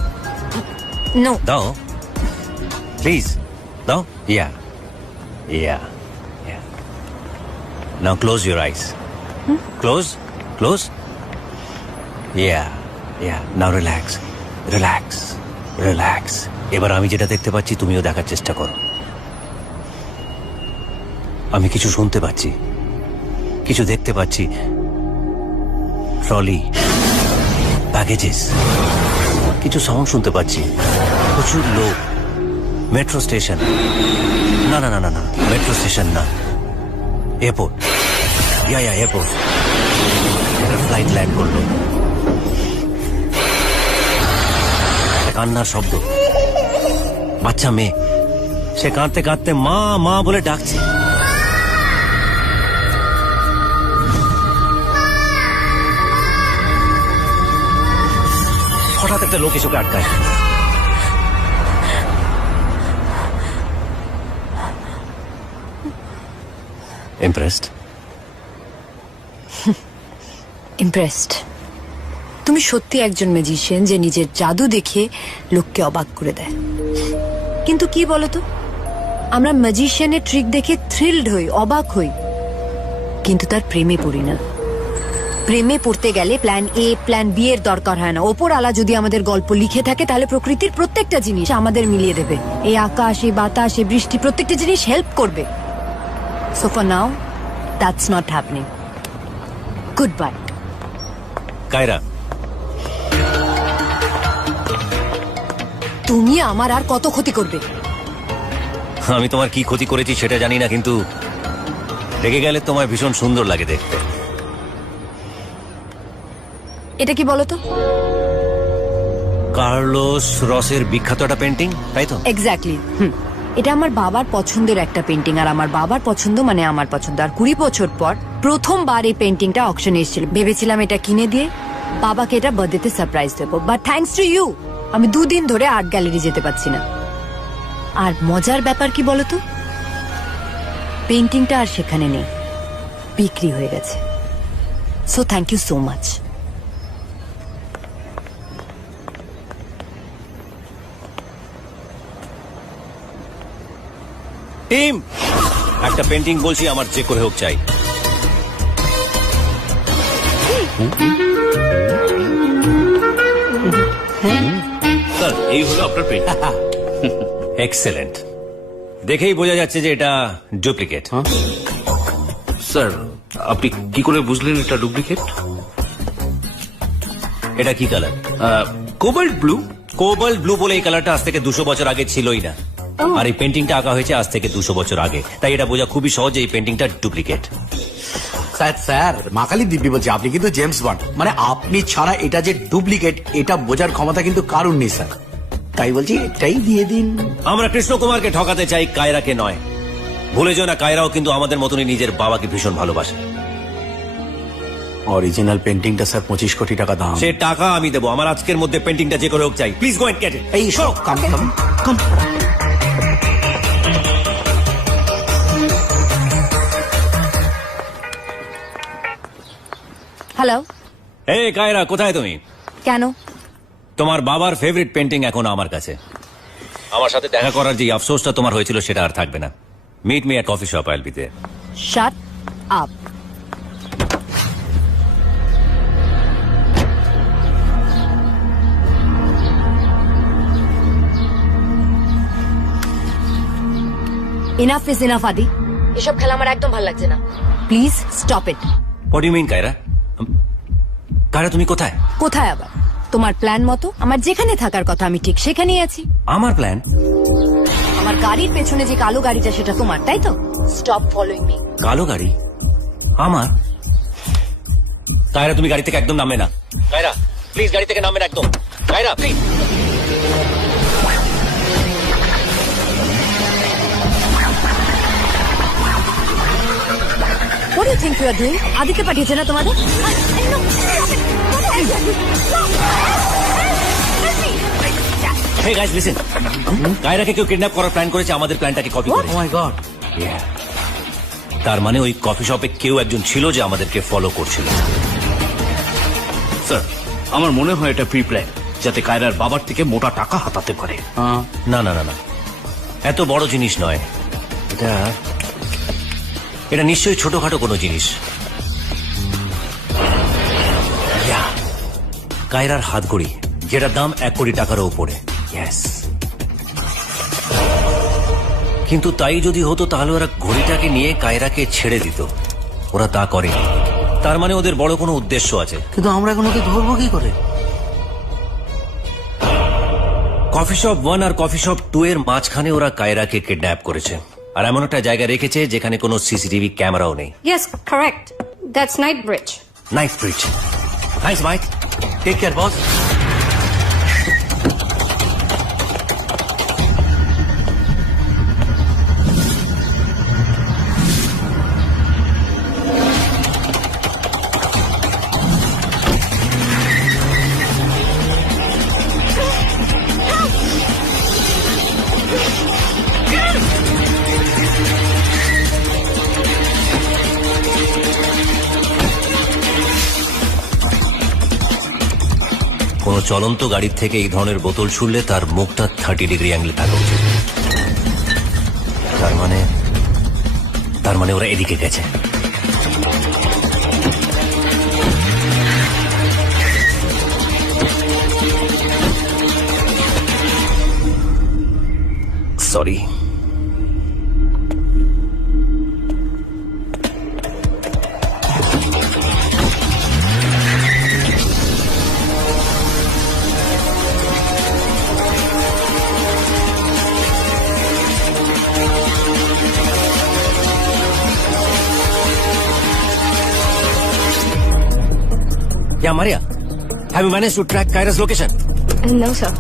নো। দাও প্লিজ, দাও। Yeah yeah yeah. Now close your eyes. Close close. Yeah yeah. Now relax relax relax. এবার আমি যেটা দেখতে পাচ্ছি তুমিও দেখার চেষ্টা করো। আমি কিছু শুনতে পাচ্ছি, কিছু দেখতে পাচ্ছি। ট্রলি, প্যাকেজেস, কিছু সাউন্ড শুনতে পাচ্ছি, প্রচুর লোক। মেট্রো স্টেশন, না না না না না, মেট্রো স্টেশন না, এয়ারপোর্ট। ইয়া ইয়া, এয়ারপোর্ট। ফ্লাইট ল্যান্ড করলো। কান্নার শব্দ, বাচ্চা মেয়ে, সে কাঁদতে কাঁদতে মা মা বলে ডাকছে। হঠাৎ একটা লোক এসে ওকে আটকায়। ইমপ্রেসড? ইমপ্রেসড। তুমি সত্যি একজন ম্যাজিশিয়ান যে নিজের জাদু দেখে লোককে অবাক করে দেয়। কিন্তু কি বলতো, আমরা ম্যাজিশিয়ানের ট্রিক দেখে থ্রিলড হই, অবাক হই, কিন্তু তার প্রেমে পড়ি না। প্রেমে পড়তে গেলে প্ল্যান এ প্ল্যান বি এর দরকার হয় না। ওপর আলা যদি আমাদের গল্প লিখে থাকে তাহলে প্রকৃতির প্রত্যেকটা জিনিস আমাদের মিলিয়ে দেবে। এই আকাশ, এই বাতাস, এই বৃষ্টি, প্রত্যেকটা জিনিস হেল্প করবে। So for now that's not happening. Good bye. Kiara, তুমি আমার আর কত ক্ষতি করবে? আমি তোমার কি ক্ষতি করেছি সেটা জানি না, কিন্তু রেগে গেলে তোমায় ভীষণ সুন্দর লাগে দেখতে। এটা কি বলতো? কার্লোস রসের বিখ্যাত একটা পেন্টিং, তাই তো? এক্স্যাক্টলি। এটা আমার বাবার পছন্দের একটা পেন্টিং, আর আমার বাবার পছন্দ মানে আমার পছন্দ। আর 20 বছর পর প্রথমবার এই পেন্টিংটা অকশনে এসেছিল। ভেবেছিলাম এটা কিনে দিয়ে বাবাকে এটা বার্থডেতে সারপ্রাইজ দেবো, বাট থ্যাঙ্কস টু ইউ আমি 2 দিন ধরে আর্ট গ্যালারি যেতে পারছি না। আর মজার ব্যাপার কি বলতো, পেন্টিংটা আর সেখানে নেই, বিক্রি হয়ে গেছে। So thank you so much. Team, একটা পেন্টিং বলছি আমার যে করে হোক চাই। স্যার, এই হলো আপনার পেন্টিং। এক্সেলেন্ট। দেখেই বোঝা যাচ্ছে যে এটা ডুপ্লিকেট। স্যার, আপনি কি করে বুঝলেন এটা ডুপ্লিকেট? এটা কি colour? Cobalt blue. Cobalt blue বলে এই কালারটা আজ থেকে 200 বছর আগে ছিলই না। আর এই পেন্টিংটা আঁকা হয়েছে আজ থেকে 200 বছর আগে, তাই এটা বোঝা খুবই সহজ এই পেন্টিংটা ডুপ্লিকেট। স্যার মা কালী দিব্যি বলছি, আপনি কিন্তু জেমস বন্ড। মানে আপনি ছাড়া এটা যে ডুপ্লিকেট এটা বোঝার ক্ষমতা কিন্তু কারুর নেই স্যার। তাই বলছি এটাই দিয়ে দিন। আমরা কৃষ্ণ কুমারকে ঠকাতে চাই, কায়রাকে নয়। ভুলে যেও না, কায়রাও কিন্তু আমাদের মতনই নিজের বাবাকে ভীষণ ভালোবাসে। অরিজিনাল পেন্টিংটা স্যার 25 কোটি টাকা দাম। সে টাকা আমি দেবো, আমার আজকের মধ্যে পেন্টিংটা যে করে হোক চাই। Please go and get it. এই সব কাম কাম কাম। হ্যালো, এই কায়রা, কোথায় তুমি? কেন? তোমার বাবার ফেভারিট পেন্টিং এখন আমার কাছে। আমার সাথে দেখা করার যে আফসোসটা তোমার হয়েছিল সেটা আর থাকবে না। Meet me at coffee shop, I'll be there. Shut up. Enough is enough Adi, এসব খেলা আমার একদম ভালো লাগছে না। Please stop it. What do you mean Kiara? Kiara তুমি কোথায়? কোথায় আবার? তোমার প্ল্যান মতো আমার যেখানে থাকার কথা আমি ঠিক সেখানেই আছি। আমার প্ল্যান? আমার গাড়ির পেছনে যে কালো গাড়িটা সেটা তোমার, তাই তো? Stop following me. কালো গাড়ি আমার? কায়রা তুমি গাড়ি থেকে একদম নামবে না। কায়রা প্লিজ গাড়ি থেকে নামবে না একদম। Kiara please. What do you think you are doing? আদিকে পাঠিয়েছে না তোমাদের? Hey guys, listen. কায়রাকে কেউ কিডন্যাপ করার প্ল্যান করেছে, আমাদের প্ল্যানটাকে কপি ও করেছে। মাই গড। তার মানে ওই কফি শপে কেউ একজন ছিল যে আমাদেরকে ফলো করছিল। স্যার আমার মনে হয় এটা প্রি প্ল্যান, যাতে কায়রার বাবার থেকে মোটা টাকা হাতাতে পারে। না না না না, এত বড় জিনিস নয় এটা। এটা নিশ্চয়ই ছোটখাটো কোনো জিনিস। কায়রার হাতঘড়ি, যেটার দাম 1 কোটি টাকারও উপরে। Yes. কিন্তু তাই যদি হতো তাহলে ওরা ঘড়িটাকে নিয়ে কায়রাকে ছেড়ে দিত। ওরা তা করে। তার মানে ওদের বড় কোনো উদ্দেশ্য আছে। কিন্তু আমরা এখন ওকে ধরবো কি করে? কফি শপ 1 আর কফি শপ 2 এর মাঝখানে ওরা কায়রাকে কিডন্যাপ করেছে, আর এমন একটা জায়গা রেখেছে যেখানে কোনো সিসিটিভি ক্যামেরাও নেই। Yes, correct. That's Knightsbridge. Knightsbridge. Thanks Mike, take care boss. কোনো চলন্ত গাড়ির থেকে এই ধরনের বোতল ছুড়লে তার মুখটা 30 ডিগ্রি অ্যাঙ্গেলে থাকা উচিত। তার মানে ওরা এদিকে গেছে। Sorry. Yeah, Maria. Have you managed to track Kaira's location? No, sir.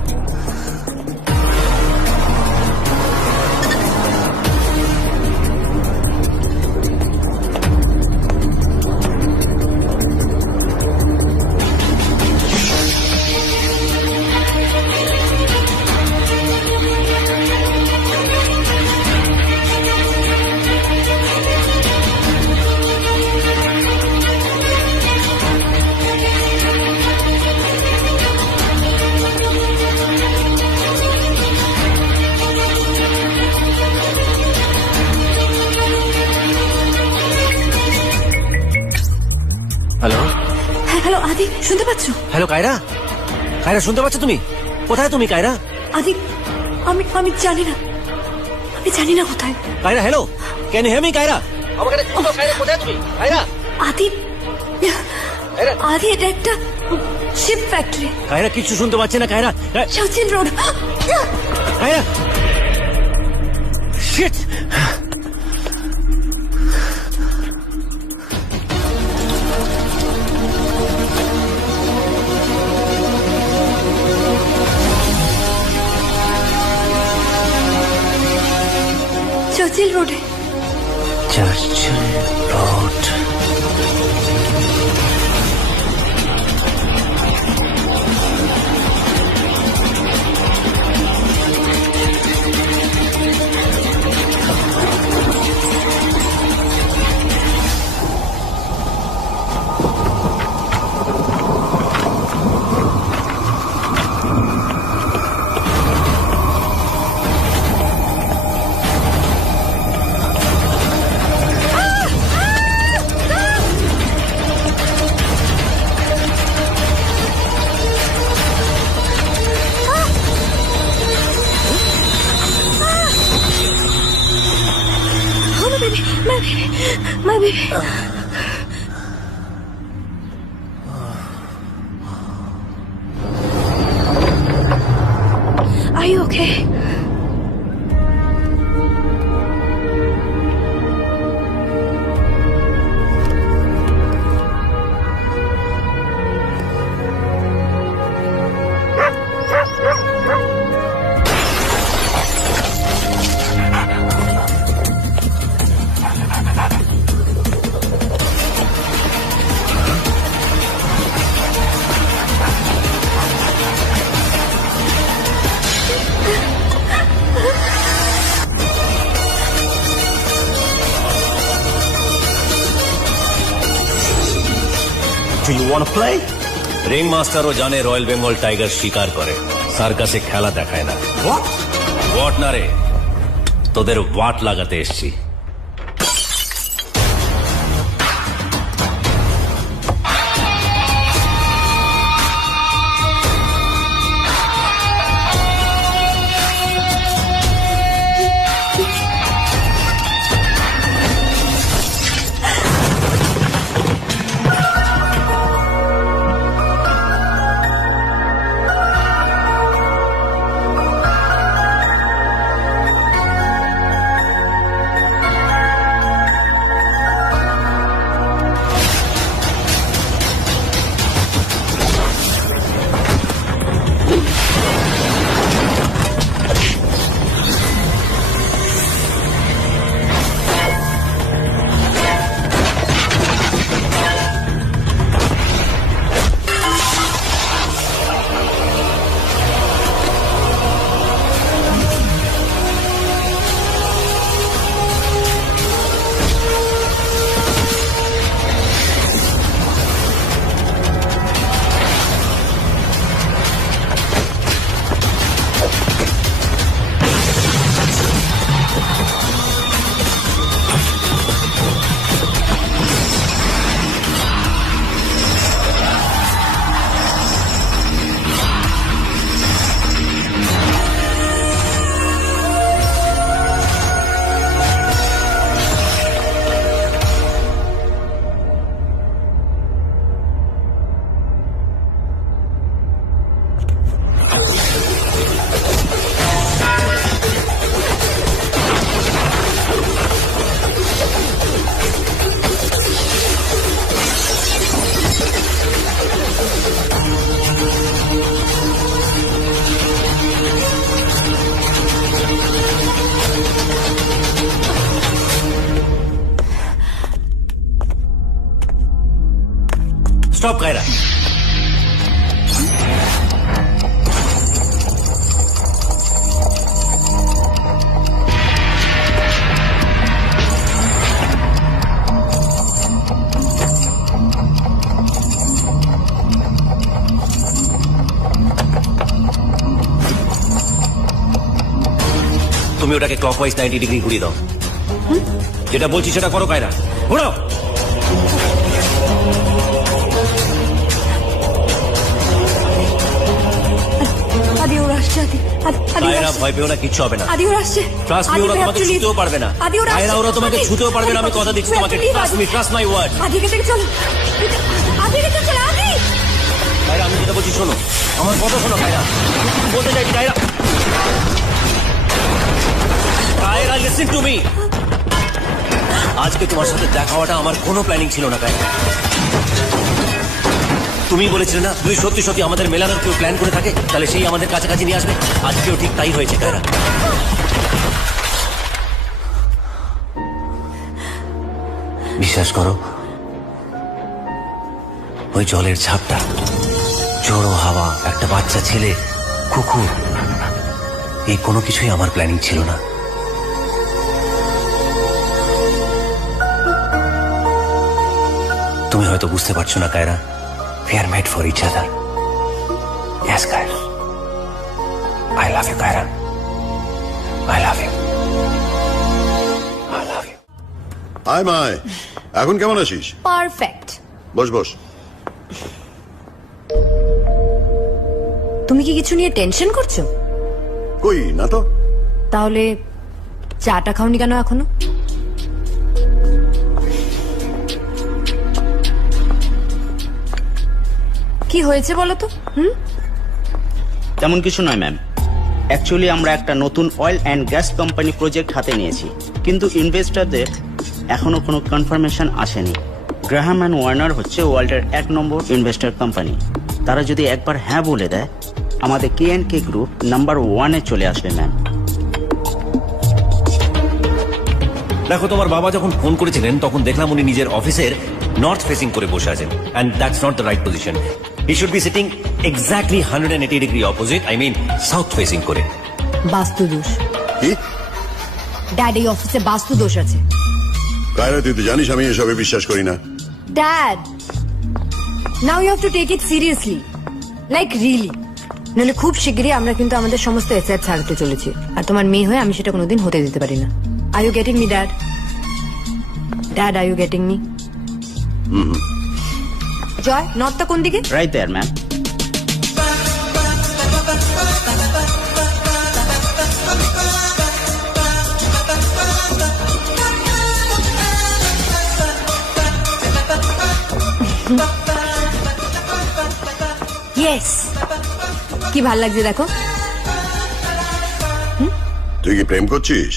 Hello. হ্যাঁ হ্যালো আদি, শুনতে পাচ্ছ? হ্যালো কায়রা। কায়রা শুনতে পাচ্ছ তুমি? কোথায় তুমি কায়রা? আদি আমি আমি জানি না, আমি জানি না কোথায়। Kiara hello, can you hear me Kiara? আমাকে শুনতে কায়রা, কোথায় তুমি কায়রা? আদি আদি এটা একটা শিপ ফ্যাক্টরি। কায়রা কিছু শুনতে পাচ্ছে না কায়রা। শাওচিন রোড। কায়রা শিট। চার্চিল রোডে। Churchill Road. Oh, my baby, my baby. Are you okay? Do you want to play? Ring মাস্টারও জানে রয়্যাল বেঙ্গল টাইগার শিকার করে, সার্কাসে খেলা দেখায় না। ওয়াট না রে, তোদের ওয়াট লাগাতে এসছি। স্টপ কায়রা। তুমি ওটাকে ক্লকওয়াইজ 90 ডিগ্রি ঘুরিয়ে দাও। যেটা বলছি সেটা করো কায়রা, ঘোরাও। আদি ওরা আসছে, কায়রা ভয় পেও না, কিচ্ছু হবে না। আদি ওরা আসছে। ট্রাস্ট মি, ওরা তোমাকে ছুতেও পারবে না। কায়রা ওরা তোমাকে ছুতেও পারবে না, আমি কথা দিচ্ছি তোমাকে। Trust me, trust my word. আদিকে থেকে চলো, আদিকে থেকে চলো। আদি কায়রা আমি যেটা বলছি শোনো, আমার কথা শোনো কায়রা, বলতে চাইছি Kiara. Kiara listen to me. আজকে তোমার সাথে দেখা হওয়াটা আমার কোনো প্ল্যানিং ছিল না কায়রা। তুমি বলেছিলে না তুমি সত্যি সত্যি আমাদের মেলানোর কেউ প্ল্যান করে থাকে, তাহলে সেই আমাদের কাছাকাছি নিয়ে আসবে। আজকেও ঠিক তাই হয়েছে কায়রা। বিশ্বাস করো, ওই জলের ঝাপটা, জোড়ো হাওয়া, একটা বাচ্চা ছেলে, কুকুর, এই কোনো কিছুই আমার প্ল্যানিং ছিল না। তুমি হয়তো বুঝতে পারছো না Kiara, we are made for each other. Yes, Kaira. I love you, Kaira. I love you. I love you. Hi মায়, এখন কেমন আছিস? পারফেক্ট। Boss boss. তুমি কি কিছু নিয়ে টেনশন করছো? কই না তো। তাহলে চাটা খাওনি কেন এখনো? কি হয়েছে বলো তো? তেমন কিছু নয় ম্যাম, অ্যাকচুয়ালি আমরা একটা নতুন oil and gas company project হাতে নিয়েছি, কিন্তু ইনভেস্টরদের এখনো কোনো কনফার্মেশন আসেনি। গ্রাহাম অ্যান্ড ওয়ার্নার হচ্ছে ওয়ার্ল্ডের 1 নম্বর ইনভেস্টর কোম্পানি। তারা যদি একবার হ্যাঁ বলে দেয়, আমাদের K&K গ্রুপ নাম্বার 1-এ চলে আসবে ম্যাম। দেখো, তোমার বাবা যখন ফোন করেছিলেন তখন দেখলাম উনি নিজের অফিসের নর্থ ফেসিং করে বসে আছেন, and that's not the right position. He should be sitting exactly 180 degree opposite, I mean south facing করে। বাস্তু দোষ। কি? ড্যাড, এই অফিসে বাস্তু দোষ আছে। কায়রা, তুই তো জানিস আমি এসবে বিশ্বাস করি না। Dad, now you have to take it seriously, like really. নাহলে খুব শিগগিরই আমরা কিন্তু আমাদের সমস্ত এসেট ছাড়তে চলেছি, আর তোমার মেয়ে হয়ে আমি সেটা কোনোদিন হতে দিতে পারি না। Are you getting me dad? Dad, are you getting me? Joy, নর্থটা কোন দিকে? রাইট দেয়ার ম্যাম। ইয়েস, কি ভাল লাগছে দেখো। তুই কি প্রেম করছিস?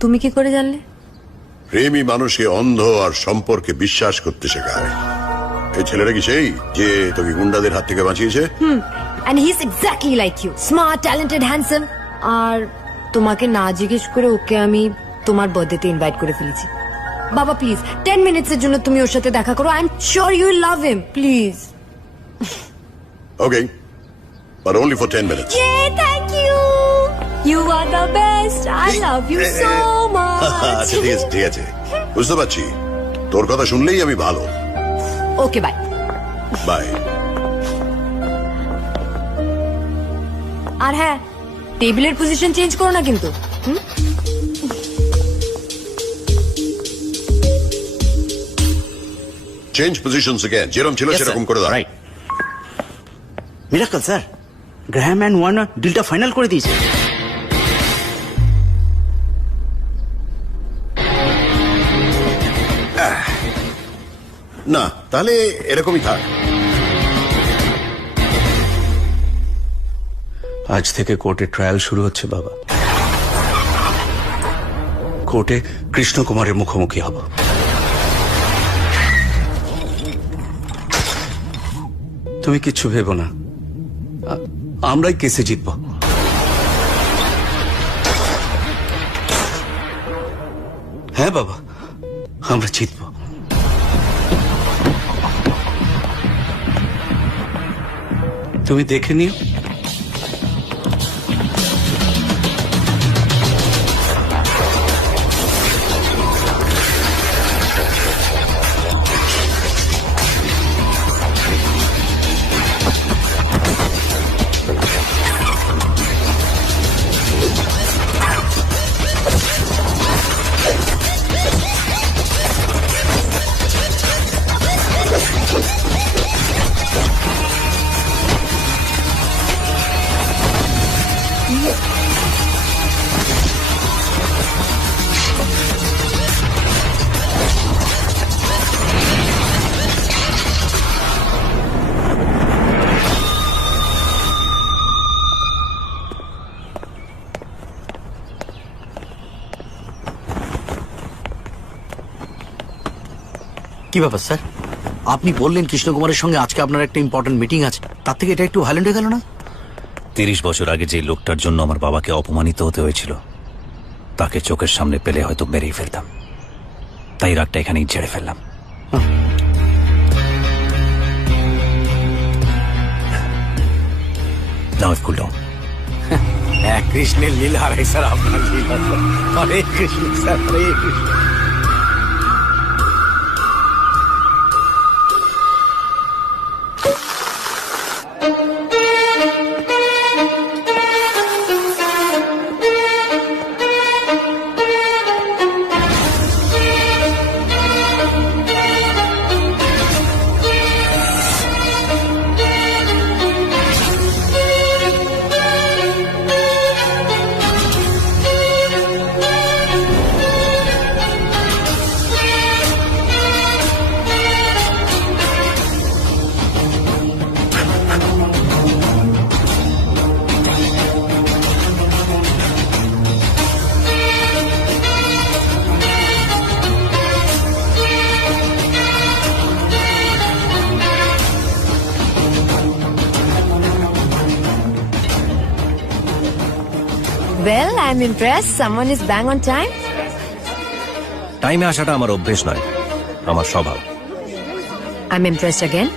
তুমি কি করে জানলে? প্রেমী মানুষকে অন্ধ আর সম্পর্কে বিশ্বাস করতে শেখায়। এই ছেলেটা কি সেই যে তোকে গুন্ডাদের হাত থেকে বাঁচিয়েছে? and he is exactly like you, smart, talented, handsome. আর তোমাকে না জিজ্ঞেস করে ওকে আমি তোমার বার্থডেতে ইনভাইট করে ফেলেছি। বাবা প্লিজ 10 মিনিটসের জন্য তুমি ওর সাথে দেখা করো, I am sure you will love him, please. Okay, but only for 10 minutes. Yay, thank you. You are the best. I love you so much. আচ্ছা, ঠিক আছে ঠিক আছে, বুঝতে পারছি। তোর কথা শুনলেই আমি ভালো। ওকে, বাই বাই। আর হ্যাঁ, টেবিলের পজিশন চেঞ্জ করো না কিন্তু। চেঞ্জ পজিশনস अगेन, যেরকম ছিল সেরকম করে দাও। Right. Miracle sir, Graham and Warner ডিলটা ফাইনাল করে দিয়েছে। না, তাহলে এরকমই থাক। আজ থেকে কোর্টে ট্রায়াল শুরু হচ্ছে বাবা। কোর্টে কৃষ্ণ কুমারের মুখোমুখি হব। তুমি কিচ্ছু ভেবো না, আমরাই কেসে জিতব। হ্যাঁ বাবা, আমরা জিতব। তুমি দেখে নিও। কি ব্যাপার স্যার, আপনি বললেন কৃষ্ণ কুমারের সঙ্গে আজকে আপনার একটা ইম্পর্টেন্ট মিটিং আছে, তার থেকে এটা একটু ভায়োলেন্ট হয়ে গেল না? 30 বছর আগে যে লোকটার জন্য আমার বাবাকে অপমানিত হতে হয়েছিল, তাকে চোখের সামনে পেলে হয়তো মেরেই ফেলতাম। তাই রাগটা এখানেই ছেড়ে ফেললাম। Now cool down. এক কৃষ্ণের লীলা আর এক স্যার আপনার লীলা। Hare Krishna sir, Hare Krishna. Well, I'm impressed. Someone is bang on time. টাইমে আসাটা আমার অভ্যেস নয়, আমার স্বভাব। I'm impressed again.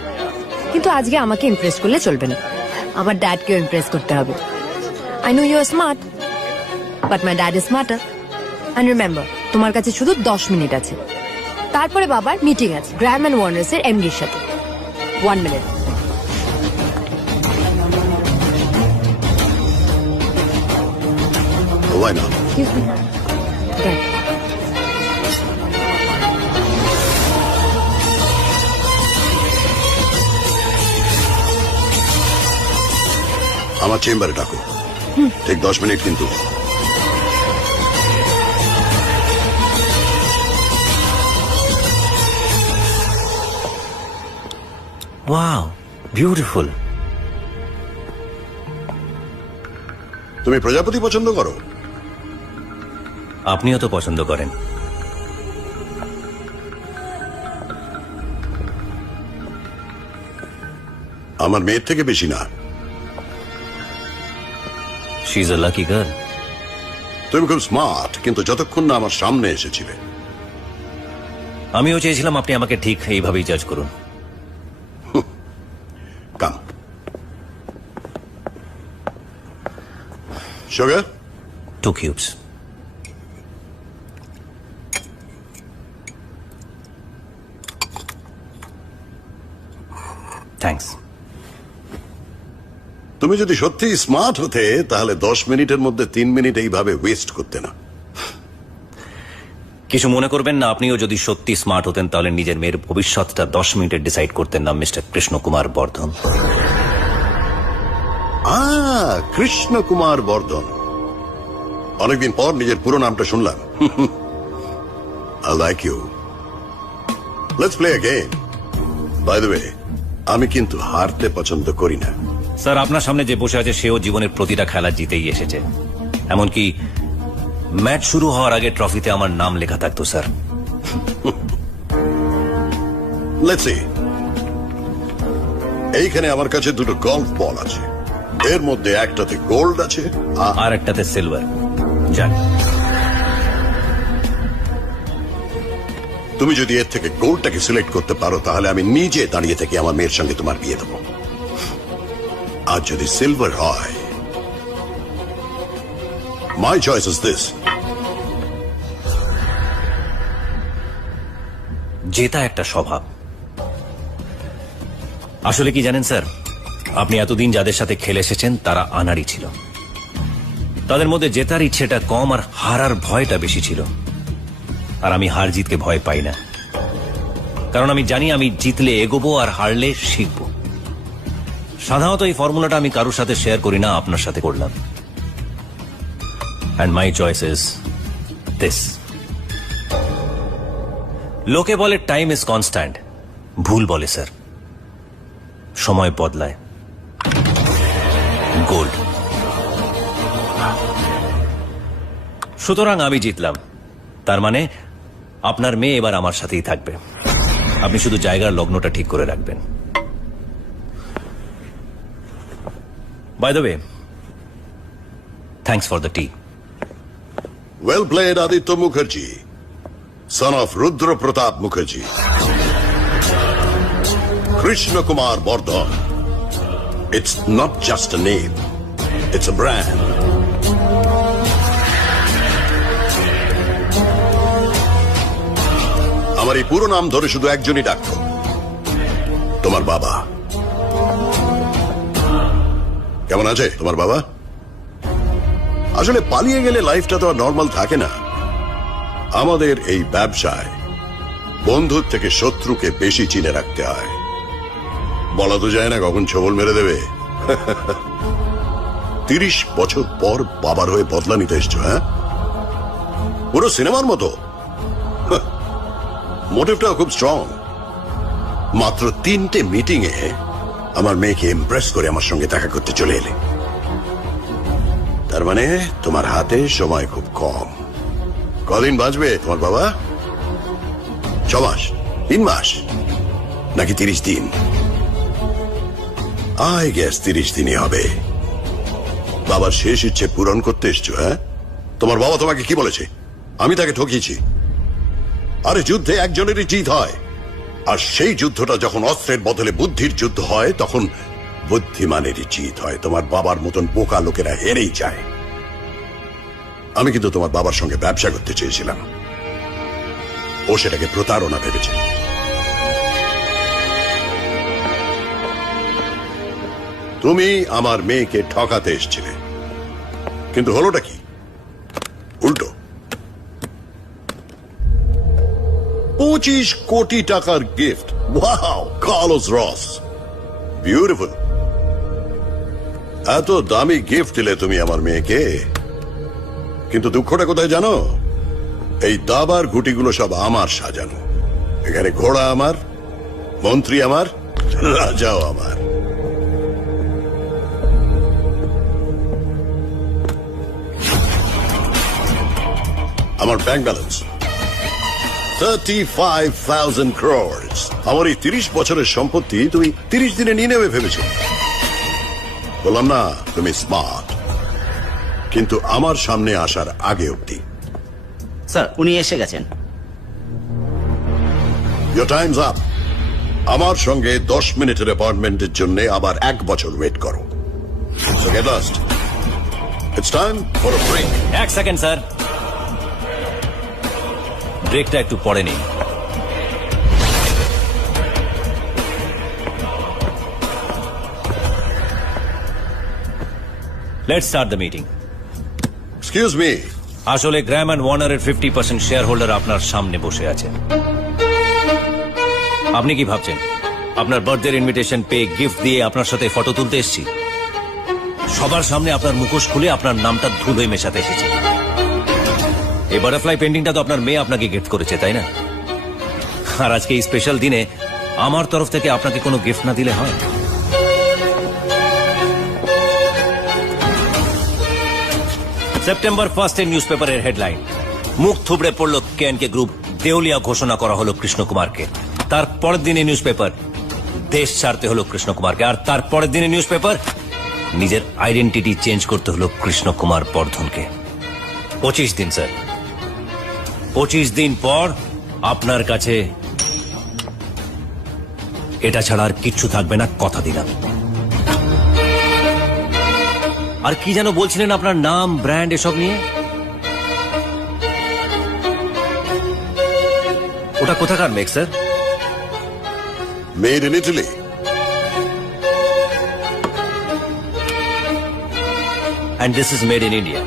কিন্তু আজকে আমাকে ইমপ্রেস করলে চলবে না, আমার ড্যাডকেও ইমপ্রেস করতে হবে। I know you are smart, but my dad is smarter. And remember, তোমার কাছে শুধু 10 মিনিট আছে, তারপরে বাবার মিটিং আছে গ্র্যাহাম এন্ড ওয়ার্নার্স এর এমডির সাথে। 1 minute. Why not? Excuse me. Dad. আমার চেম্বারে ডাকো, ঠিক 10 মিনিট কিন্তু। Wow, beautiful. তুমি প্রজাপতি পছন্দ করো? আপনিও তো পছন্দ করেন। আমার মেয়ের থেকে বেশি না। She is a lucky girl. তুমি খুব স্মার্ট, কিন্তু যতক্ষণ না আমার সামনে এসেছিলে। আমিও চেয়েছিলাম আপনি আমাকে ঠিক এইভাবেই জাজ করুন। কাম সুগার। 2 cubes. থ্যাঙ্কস। তুমি যদি সত্যি স্মার্ট হতে তাহলে 10 মিনিটের মধ্যে 3 মিনিট এইভাবে ওয়েস্ট করতে না। কিছু মনে করবেন না, আপনিও যদি সত্যি স্মার্ট হতেন তাহলে নিজের মেয়ের ভবিষ্যৎটা 10 মিনিটে ডিসাইড করতেন না, মিস্টার কৃষ্ণ কুমার বর্ধন। কৃষ্ণ কুমার বর্ধন। অনেকদিন পর নিজের পুরো নামটা শুনলাম। I like you. Let's play a game. By the way, আমি কিন্তু হারতে পছন্দ করি না। স্যার, আপনার সামনে যে বসে আছে সেও জীবনের প্রতিটা খেলা জিতেই এসেছে। এমনকি ম্যাচ শুরু হওয়ার আগে ট্রফিতে আমার নাম লেখা থাকতো স্যার। Let's see. এইখানে আমার কাছে দুটো গলফ বল আছে, এর মধ্যে একটাতে গোল্ড আছে আর একটাতে সিলভার। জানি। তুমি যদি এর থেকে গোল্ডটাকে সিলেক্ট করতে পারো তাহলে আমি নিজে দাঁড়িয়ে থেকে আমার মেয়ের সঙ্গে তোমার বিয়ে দেবো। আর যদি সিলভার হয়, মাই চয়েস ইজ দিস। জেতা একটা স্বভাব। আসলে কি জানেন স্যার, আপনি এতদিন যাদের সাথে খেলে এসেছেন তারা আনাড়ি ছিল। তাদের মধ্যে জেতার ইচ্ছেটা কম আর হারার ভয়টা বেশি ছিল। আর আমি হার জিতকে ভয় পাই না, কারণ আমি জানি আমি জিতলে এগোবো আর হারলে শিখবো। সাধারণত এই ফর্মুলাটা আমি কারোর সাথে শেয়ার করি না, আপনার সাথে করলাম। And my choice is this. লোকে বলে টাইম ইজ কনস্ট্যান্ট, ভুল বলে স্যার। সময় বদলায়। গোল্ড। সুতরাং আমি জিতলাম, তার মানে আপনার মেয়ে এবার আমার সাথেই থাকবে। আপনি শুধু জায়গার লগ্নটা ঠিক করে রাখবেন। By the way, thanks for the tea. Well played Aditya Mukherjee. son of Rudra Pratap Mukherjee. Krishna Kumar Bardhan. It's not just a name, it's a brand. আমার এই পুরো নাম ধরে শুধু একজনই ডাকতো, তোমার বাবা। কেমন আছে তোমার বাবা? আসলে পালিয়ে গেলে লাইফটা তো আর নর্মাল থাকে না। আমাদের এই ব্যবসায় বন্ধুর থেকে শত্রুকে বেশি চিনে রাখতে হয়। বলা তো যায় না কখন ছবল মেরে দেবে। 30 বছর পর বাবার হয়ে বদলা নিতে এসছো, হ্যাঁ? পুরো সিনেমার মতো। মোটিভটাও খুব স্ট্রং। মাত্র 3টে মিটিং এ আমার মেয়েকে ইমপ্রেস করে আমার সঙ্গে দেখা করতে চলে এলে। তার মানে তোমার হাতে সময় খুব কম। কদিন বাঁচবে তোমার বাবা? 6 মাস, 3 মাস, নাকি 30 দিন? আই গেস 30 দিনই হবে। বাবার শেষ ইচ্ছে পূরণ করতে এসছো, হ্যাঁ? তোমার বাবা তোমাকে কি বলেছে? আমি তাকে ঠকিয়েছি। আরে যুদ্ধে একজনেরই জিত হয়, আর সেই যুদ্ধটা যখন অস্ত্রের বদলে বুদ্ধির যুদ্ধ হয় তখন বুদ্ধিমানেরই জিত হয়। তোমার বাবার মতন বোকা লোকেরা হেরেই যায়। আমি কিন্তু তোমার বাবার সঙ্গে ব্যবসা করতে চেয়েছিলাম, ও সেটাকে প্রতারণা ভেবেছে। তুমি আমার মেয়েকে ঠকাতে এসেছিলে, কিন্তু হলোটা কি? উল্টো। 25 কোটি টাকার গিফট। ওয়াও, কার্লোস রস, বিউটিফুল। এত দামি গিফট দিলে তুমি আমার মেয়েকে, কিন্তু দুঃখটা কোথায় জানো? এই দাবার ঘুটিগুলো সব আমার সাজানো। এখানে ঘোড়া আমার, মন্ত্রী আমার, রাজাও আমার। আমার ব্যাংক ব্যালেন্স 35,000 crores। আমার এই 30 বছরের সম্পত্তি তুমি 30 দিনে নিয়ে নেবে ভেবেছো। বললাম না তুমি স্মার্ট, কিন্তু আমার সামনে আসার আগে অব্দি। স্যার, উনি এসে গেছেন। Your time's up. আমার সঙ্গে 10 মিনিটের অ্যাপয়েন্টমেন্টের জন্য আবার 1 বছর ওয়েট করো। So get lost. It's time for a break. 1 second sir, ব্রেকটা একটু পরে নেই। Let's start the meeting. Excuse me. আসলে গ্র্যাম অ্যান্ড ওয়ার্নারের 50% শেয়ার হোল্ডার আপনার সামনে বসে আছে। আপনি কি ভাবছেন আপনার বার্থডে ইনভিটেশন পেয়ে গিফট দিয়ে আপনার সাথে ফটো তুলতে এসেছি? সবার সামনে আপনার মুখোশ খুলে আপনার নামটা ধুলোয় মেশাতে এসেছি। এই বাটারফ্লাই পেন্টিংটা তো আপনার মেয়ে আপনাকে গিফট করেছে, তাই না? আর আজকে এই স্পেশাল দিনে আমার তরফ থেকে আপনাকে কোনো গিফট না দিলে হয়? সেপ্টেম্বর 1 এর নিউজ পেপারের হেডলাইন, মুখ থুবড়ে পড়ল কেএনকে গ্রুপ, দেউলিয়া ঘোষণা করা হলো কৃষ্ণ কুমারকে। তার পরের দিনে নিউজ পেপার, দেশ ছাড়তে হলো কৃষ্ণ কুমারকে। আর তার পরের দিনে নিউজ পেপার, নিজের আইডেন্টিটি চেঞ্জ করতে হলো কৃষ্ণ কুমার বর্ধনকে। 25 দিন স্যার, 25 দিন পর আপনার কাছে এটা ছাড়া আর কিচ্ছু থাকবে না, কথা দিলাম। আর কি যেন বলছিলেন আপনার নাম, ব্র্যান্ড, এসব নিয়ে? ওটা কোথাকার make sir? Made in Italy. And this is made in India.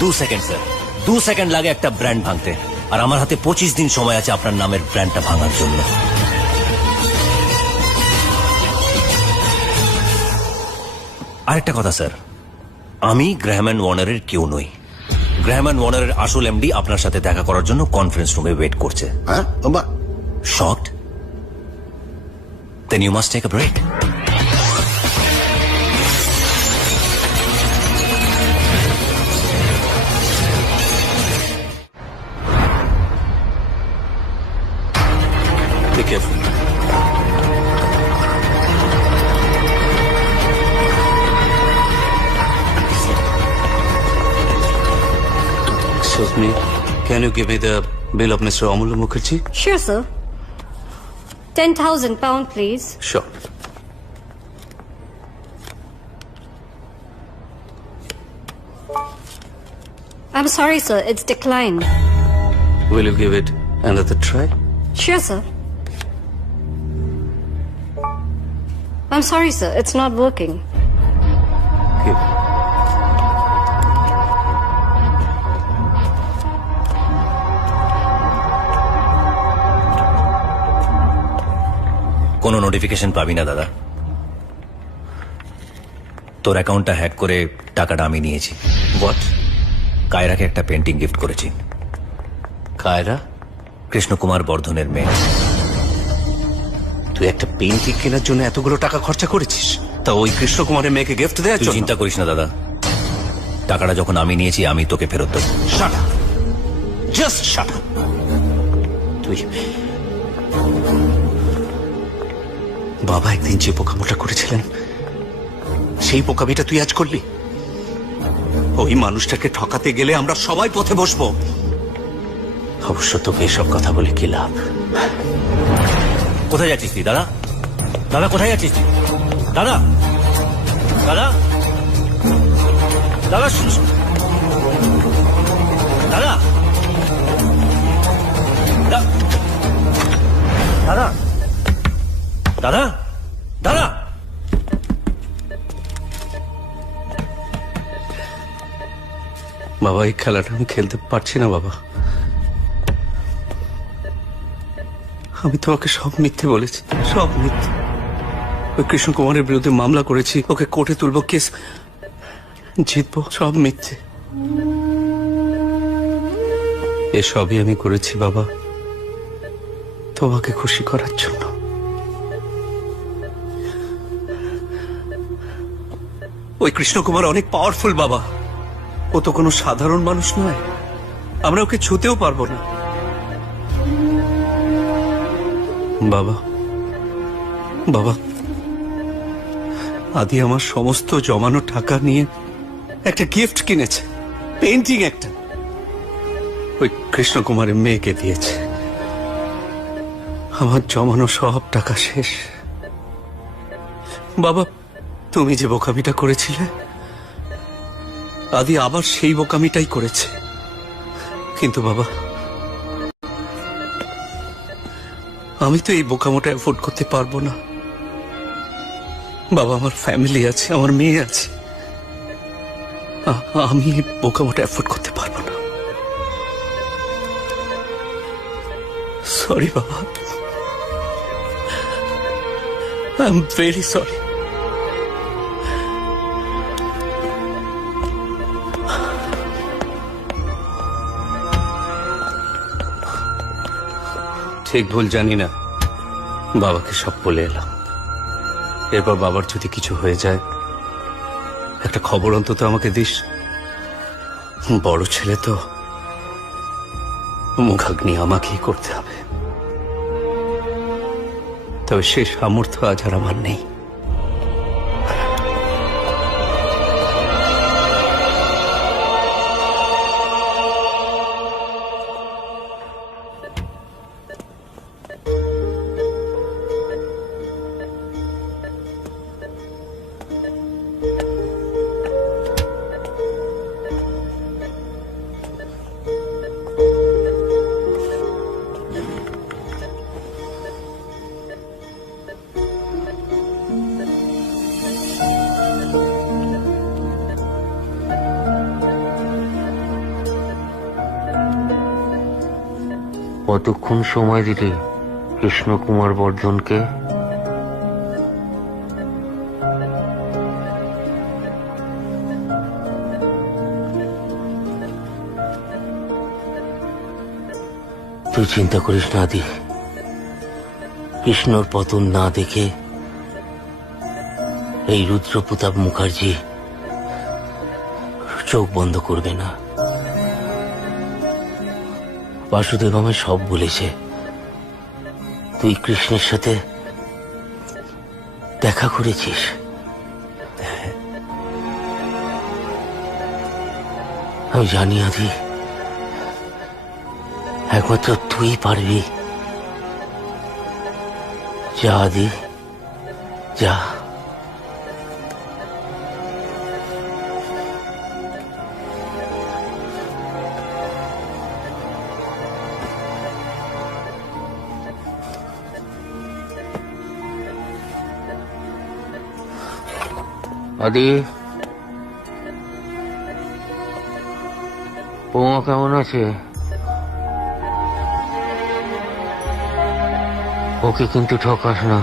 2 second sir, 2 second লাগে একটা ব্র্যান্ড ভাঙতে, আর আমার হাতে 25 দিন সময় আছে আপনার নামের ব্র্যান্ডটা ভাঙার জন্য। আরেকটা কথা স্যার, আমি গ্র্যাহাম অ্যান্ড ওয়ার্নারের কেউ নই। গ্র্যাহাম অ্যান্ড ওয়ার্নারের আসল এমডি আপনার সাথে দেখা করার জন্য কনফারেন্স রুমে ওয়েট করছে। হ্যাঁ, shocked? Then you must take a break. Be careful. Excuse me, can you give me the bill of Mr. Amul Mukherjee? Sure, sir. 10,000 pound, please. Sure. I'm sorry, sir. It's declined. Will you give it another try? Sure, sir. I'm sorry, sir. It's not working. Give. কোনো notification পাবি না দাদা। তোর অ্যাকাউন্টটা hack করে টাকাটা আমি নিয়েছি। What? কায়রাকে একটা পেন্টিং গিফট করেছি। কায়রা? কৃষ্ণকুমার বর্ধনের মেয়ে। তুই একটা পেন্টিং কেনার জন্য এতগুলো টাকা খরচা করেছিস, তা ওই কৃষ্ণকুমারের মেয়েকে গিফট দেওয়ার তুই জন্য? চিন্তা করিস না দাদা, টাকাটা যখন আমি নিয়েছি আমি তোকে ফেরত দেবো। Shut up. Just shut up. তুই বাবা একদিন যে বোকামোটা করেছিলেন সেই বোকামিটা তুই আজ করলি। ওই মানুষটাকে ঠকাতে গেলে আমরা সবাই পথে বসবো। অবশ্য তোকে এসব কথা বলে কি লাভ? কোথায় যাচ্ছিস তুই দাদা? দাদা কোথায় যাচ্ছিস তুই? দাদা দাদা দাদা শুন শুন। দাদা দাদা দাদা দাদা বাবা এই খেলাটা আমি খেলতে পারছি না বাবা। আমি তোমাকে সব মিথ্যে বলেছি, সব মিথ্যে। ওই কৃষ্ণ কুমারের বিরুদ্ধে মামলা করেছি, ওকে কোর্টে তুলবো, কেস জিতবো, সব মিথ্যে। এসবই আমি করেছি বাবা তোমাকে খুশি করার জন্য। ওই কৃষ্ণকুমার অনেক পাওয়ারফুল বাবা, ও তো কোনো সাধারণ মানুষ নয়, আমরা ওকে ছুঁতেও পারবো না। বাবা বাবা আদি আমার সমস্ত জমানো টাকা নিয়ে একটা গিফট কিনেছে, পেন্টিং একটা, ওই কৃষ্ণকুমারের মেয়েকে দিয়েছে। আমার জমানো সব টাকা শেষ। বাবা তুমি যে বোকামিটা করেছিলে আদি আবার সেই বোকামিটাই করেছে। কিন্তু বাবা আমি তো এই বোকামোটা অ্যাফোর্ড করতে পারবো না বাবা। আমার ফ্যামিলি আছে, আমার মেয়ে আছে, আমি এই বোকামোটা অ্যাফোর্ড করতে পারবো না। সরি বাবা, আই এম ভেরি সরি। ঠিক ভুল জানি না, বাবাকে সব বলে এলাম। এরপর বাবার যদি কিছু হয়ে যায় একটা খবর অন্তত আমাকে দিস। বড় ছেলে তো, মুখাগ্নি আমাকেই করতে হবে। তবে সে সামর্থ্য আজ আর আমার নেই। কতক্ষণ সময় দিলি কৃষ্ণকুমার বর্ধনকে? তুই চিন্তা করিস না আদি, কৃষ্ণর পতন না দেখে এই রুদ্রপ্রতাপ মুখার্জি চোখ বন্ধ করবে না। বাসুদেব আমায় সব বলেছে, তুই কৃষ্ণের সাথে দেখা করেছিস। আমি জানি আদি একমাত্র তুই পারবি। যা আদি, যা। আদি, বৌমা কেমন আছে? ওকে কিন্তু ঠকাস না।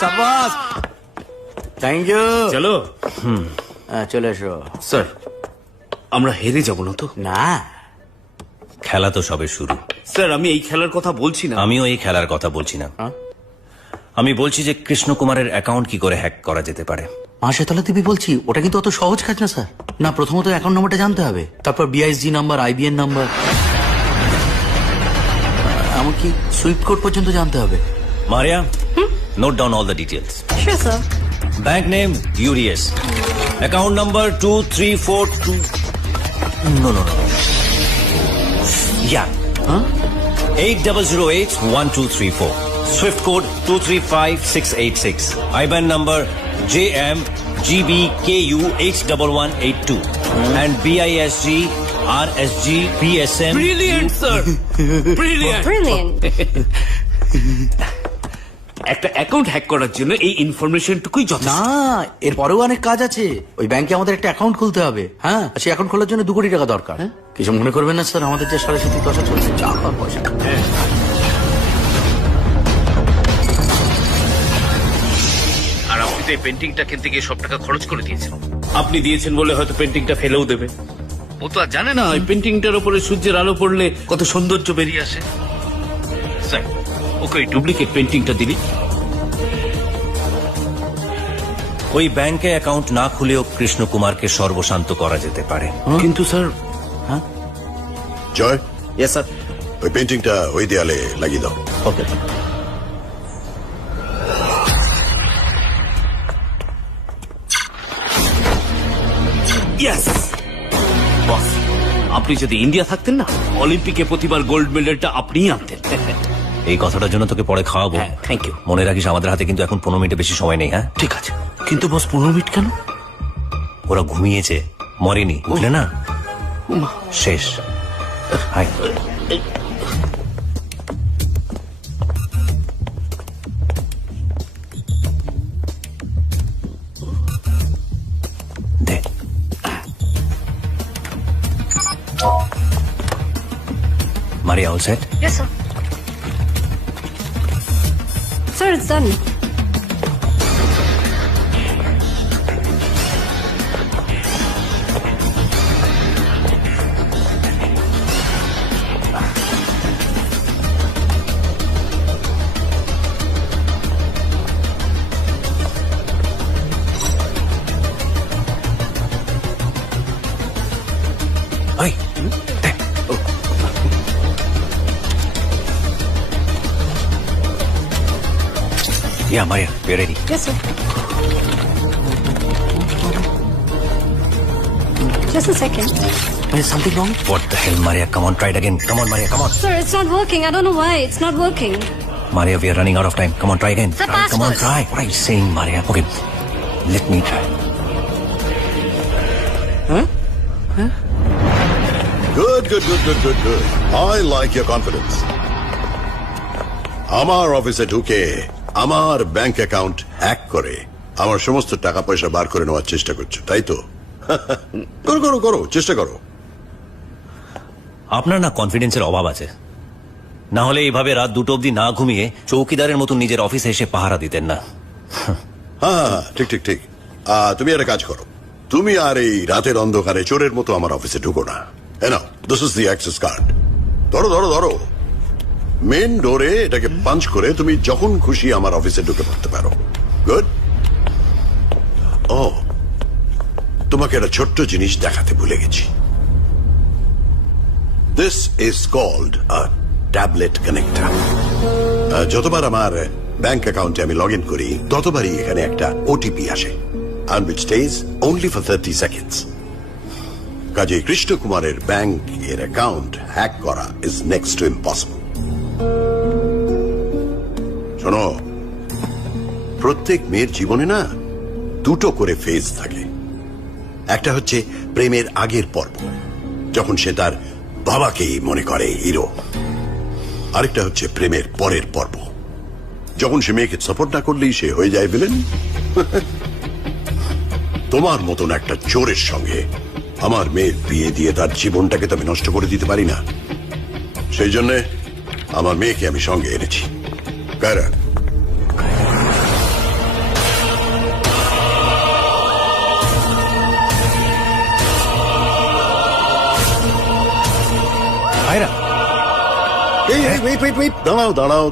সাবাস, থ্যাংক ইউ। চলো। চলে এসো। স্যার, আমরা হেরে যাব না তো? না, খেলা তো সবে শুরু। স্যার, আমি এই খেলার কথা বলছি না। আমিও এই খেলার কথা বলছি না। আমি বলছি যে কৃষ্ণ কুমারের অ্যাকাউন্ট কি করে হ্যাক করা যেতে পারে। মাসেতলা দেবী বলছি, ওটা কিন্তু অত সহজ কাজ না স্যার। না, প্রথমত অ্যাকাউন্ট নাম্বারটা জানতে হবে, তারপর বিআইএসজি নাম্বার, আইবিএন নাম্বার, এমনকি সুইফট কোড পর্যন্ত জানতে হবে। Maria, note down all the details. Sure, sir. Bank name UDS, account number 2342 no no no yeah 80081234, swift code 235686, IBAN number JMGBKU 81182 and BISG RSG BSM. Brilliant sir, brilliant. Brilliant. একটা account hack করার জন্য এই ইনফরমেশনটুকুই যথেষ্ট। না, এরপরেও অনেক কাজ আছে। ওই ব্যাংকে আমাদের একটা অ্যাকাউন্ট খুলতে হবে। হ্যাঁ, সেই অ্যাকাউন্ট খোলার জন্য 2 কোটি টাকা দরকার। কিছু মনে করবেন না স্যার, আমাদের যে সরস্বতী দশা চলছে, যা হওয়ার পয়সা। আর আপনি তো এই পেন্টিংটা কিনতে গিয়ে সব টাকা খরচ করে দিয়েছেন। আপনি দিয়েছেন বলে হয়তো পেন্টিংটা ফেলেও দেবে। ও তো আর জানে না ওই পেন্টিংটার উপরে সূর্যের আলো পড়লে কত সৌন্দর্য বেরিয়ে আসে। স্যার, ওকে ওই ডুপ্লিকেট পেন্টিংটা দিলি। ওই ব্যাংকে অ্যাকাউন্ট না খুলেও কৃষ্ণ কুমারকে সর্বশান্ত করা যেতে পারে। কিন্তু স্যার, জয়, ইয়েস স্যার। ওই পেন্টিংটা ওই দেয়ালে লাগিয়ে দাও। ওকে। ইয়েস বস, আপনি যদি ইন্ডিয়া থাকতেন না, অলিম্পিকে প্রতিবার গোল্ড মেডেলটা আপনিই আনতেন। এই কথাটার জন্য তোকে পরে খাওয়াবো। হ্যাঁ, থ্যাংক ইউ। মনে রাখিস আমাদের হাতে কিন্তু এখন 15 মিনিটের বেশি সময় নেই। হ্যাঁ, ঠিক আছে, কিন্তু বস 15 মিনিট কেন? ওরা ঘুমিয়েছে, মরেনি, বুঝলে না? শেষ। হাই, দে। Maria, all set? Yes, sir. Sir, it's done. Hey, dে। Yeah, Maria, we're ready. Yes, sir. Just a second. Is something wrong? What the hell, Maria? Come on, try it again. Come on, Maria, come on. Sir, it's not working. I don't know why. It's not working. Maria, we are running out of time. Come on, try again. Sir, Try, come on, passwords. try. What are you saying, Maria? Okay, let me try. Good. I like your confidence. আমার অফিসে ঢুকে আমার bank account hack করে আমার সমস্ত টাকা পয়সা বার করে নেওয়ার চেষ্টা করছো, তাই তো? করো, চেষ্টা করো। আপনার না কনফিডেন্সের অভাব আছে। না হলে এইভাবে রাত 2টো অবধি না ঘুমিয়ে চৌকিদারের মতন নিজের অফিসে এসে পাহারা দিতেন না। হ্যাঁ, ঠিক। তুমি একটা কাজ করো, তুমি আর এই রাতের অন্ধকারে চোরের মতো আমার অফিসে ঢুকো না। Now, this is the access card. ধরো। মেন ডোরে এটাকে পাঞ্চ করে তুমি যখন খুশি আমার অফিসে ঢুকে পড়তে পারো। গুড। ও, তোমাকে একটা ছোট্ট জিনিস দেখাতে ভুলে গেছি। This is called a tablet connector. যতবার আমার ব্যাংক অ্যাকাউন্টে আমি লগ ইন করি ততবারই এখানে একটা ওটিপি আসে, and which stays only for 30 seconds. কাজে কৃষ্ণ কুমারের ব্যাংক এর অ্যাকাউন্ট হ্যাক করা ইজ নেক্সট টু ইম্পসিবল। শোনো, প্রত্যেক মেয়ের জীবনে না দুটো করে ফেজ থাকে। একটা হচ্ছে প্রেমের আগের পর্ব, যখন সে তার বাবাকেই মনে করে হিরো। আরেকটা হচ্ছে প্রেমের পরের পর্ব, যখন সে মেয়েকে সাপোর্ট না করলেই সে হয়ে যায় ভিলেন। তোমার মতন একটা চোরের সঙ্গে আমার মেয়ের বিয়ে দিয়ে তার জীবনটাকে তো আমি নষ্ট করে দিতে পারি না। সেই জন্য আমার মেয়েকে আমি সঙ্গে এনেছি। কায়রা, কায়রা, wait,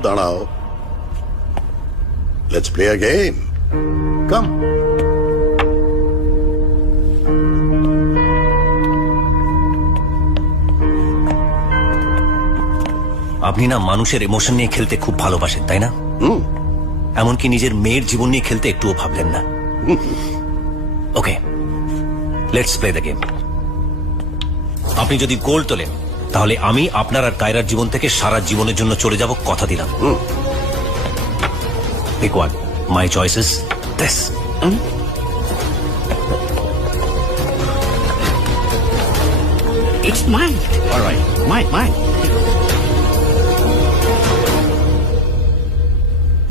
দাঁড়াও। Let's play a game. Come. আপনি না মানুষের ইমোশন নিয়ে খেলতে খুব ভালোবাসেন, তাই না? এমনকি নিজের মেয়ের জীবন নিয়ে খেলতে একটুও ভাবলেন না। ওকে, লেটস প্লে দ্য গেম। আপনি যদি গোল তোলেন তাহলে আমি আপনার আর কায়রার জীবন থেকে সারা জীবনের জন্য চলে যাব, কথা দিলাম। Pick one. My choice is this. It's mine. All right. Mine.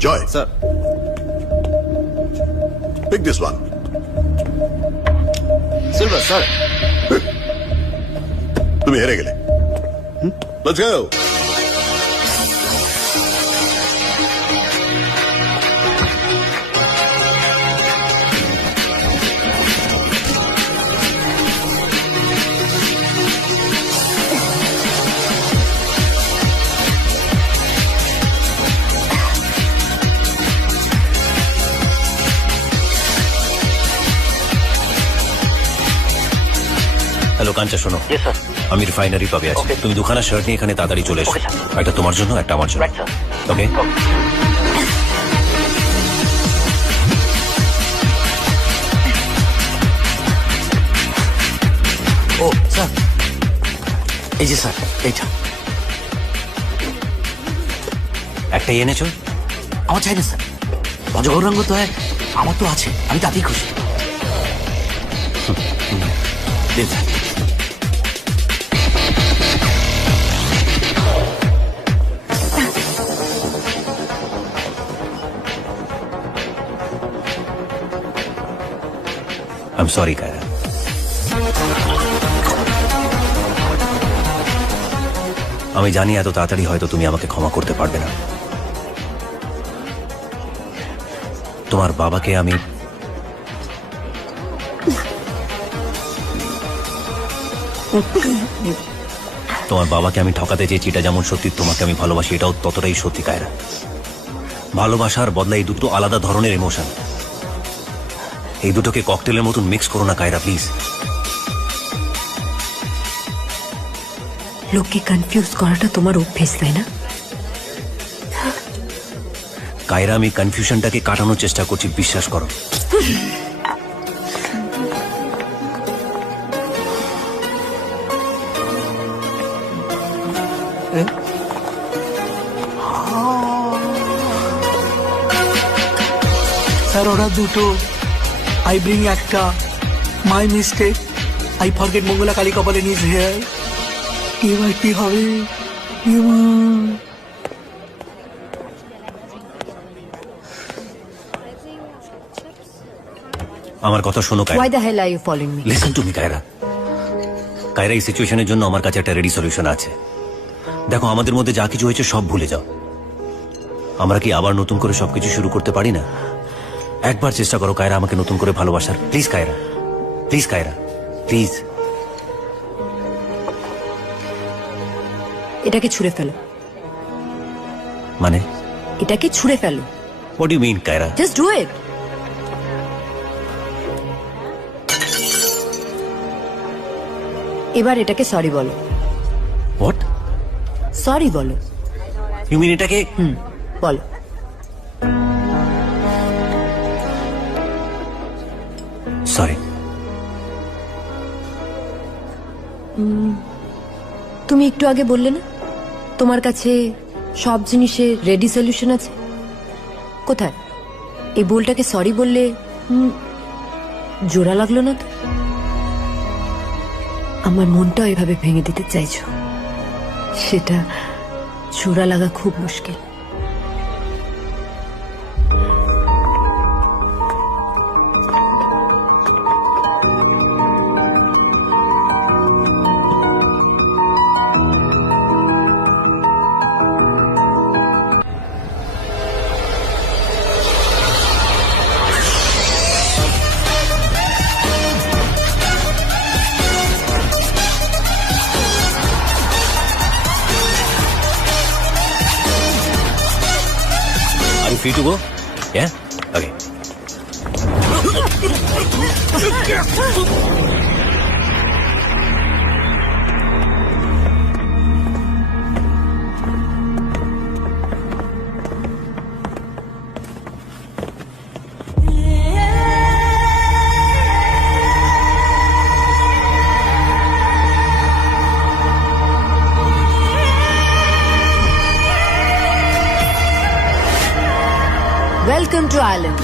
Joy, Sir. pick this one. Silver, sir. তুমি হেরে গেলে। Let's go. হ্যালো কাঞ্চা, শোনো, আমি রিফাইনারি পাবে আছি। তুমি দুখানা শার্ট নিয়ে এখানে তাড়াতাড়ি চলে এসো। একটা তোমার জন্য, একটা আমার জন্য। ওকে? ও স্যার, এই যে স্যার, এইটা একটাই এনেছো? আমার চাই না স্যার, অজগৌরাঙ্গ তো আমার তো আছে, আমি তাতেই খুশি। দিন স্যার। I'm sorry, Kiara. আমি জানি এত তাড়াতাড়ি হয়তো তুমি আমাকে ক্ষমা করতে পারবে না। তোমার বাবাকে আমি ঠকাতে চেয়েছি, এটা যেমন সত্যি তোমাকে আমি ভালোবাসি এটাও ততটাই সত্যি কায়রা। ভালোবাসার বদলা এই দুটো আলাদা ধরনের ইমোশন, এই দুটোকে ককটেলের মতন মিক্স করো না কায়রা, প্লিজ। লোককে কনফিউজ করাটা তোমার অভ্যেস, তাই না? কায়রা, আমি কনফিউশনটাকে কাটানোর চেষ্টা করছি, বিশ্বাস করো। স্যার ওরা দুটো, আই ব্রিং একটা, মাই মিস্টেক, আই ফরগেট মঙ্গলা কালী কপালে নিজ হেয়ার। এবার কি হবে? আমার কথা শোনো Why Kiara. the hell are you following me? Listen to me Kiara. Kiara, এই সিচুয়েশনের জন্য আমার কাছে একটা রেডি সলিউশন আছে। দেখো, আমাদের মধ্যে যা কিছু হয়েছে সব ভুলে যাও। আমরা কি আবার নতুন করে সবকিছু শুরু করতে পারি না? একবার চেষ্টা করো কায়রা আমাকে নতুন করে ভালোবাসার। Please Kaira, please Kaira, please. এটাকে ছুঁড়ে ফেলো। মানে? এটাকে ছুঁড়ে ফেলো। What do mean Kaira? Just do it. এবার এটাকে সরি বলো। হোয়াট? সরি বলো। ইউ মিন এটাকে? বলো। সরি। তুমি একটু আগে বললে না তোমার কাছে সব জিনিসের রেডি সলিউশন আছে? কোথায়? এই ভুলটাকে সরি বললে জোড়া লাগলো না তো? আমার মনটা এভাবে ভেঙে দিতে চাইছো, সেটা জোড়া লাগা খুব মুশকিল। Are you free to go? Yeah? Okay. Welcome to Ireland.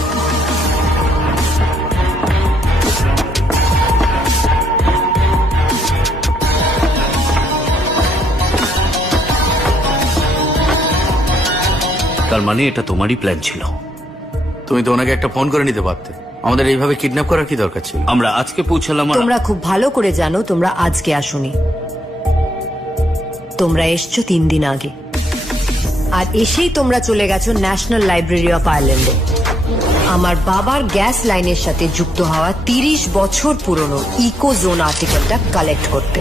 তার মানে এটা তোমারই প্ল্যান ছিল? তুমি তো ওনাকে একটা ফোন করে নিতে পারতে। আমাদের এইভাবে কিডন্যাপ করার কি দরকার ছিল? আমরা আজকে পৌঁছালাম আর তোমরা খুব ভালো করে জানো তোমরা আজকে আসোনি, তোমরা এসছো 3 দিন আগে। আর এসেই তোমরা চলে গেছো ন্যাশনাল লাইব্রেরি অফ আয়ারল্যান্ডে আমার বাবার গ্যাস লাইনের সাথে যুক্ত হওয়া 30 বছর পুরনো ইকো জোন আর্টিকেলটা কালেক্ট করতে।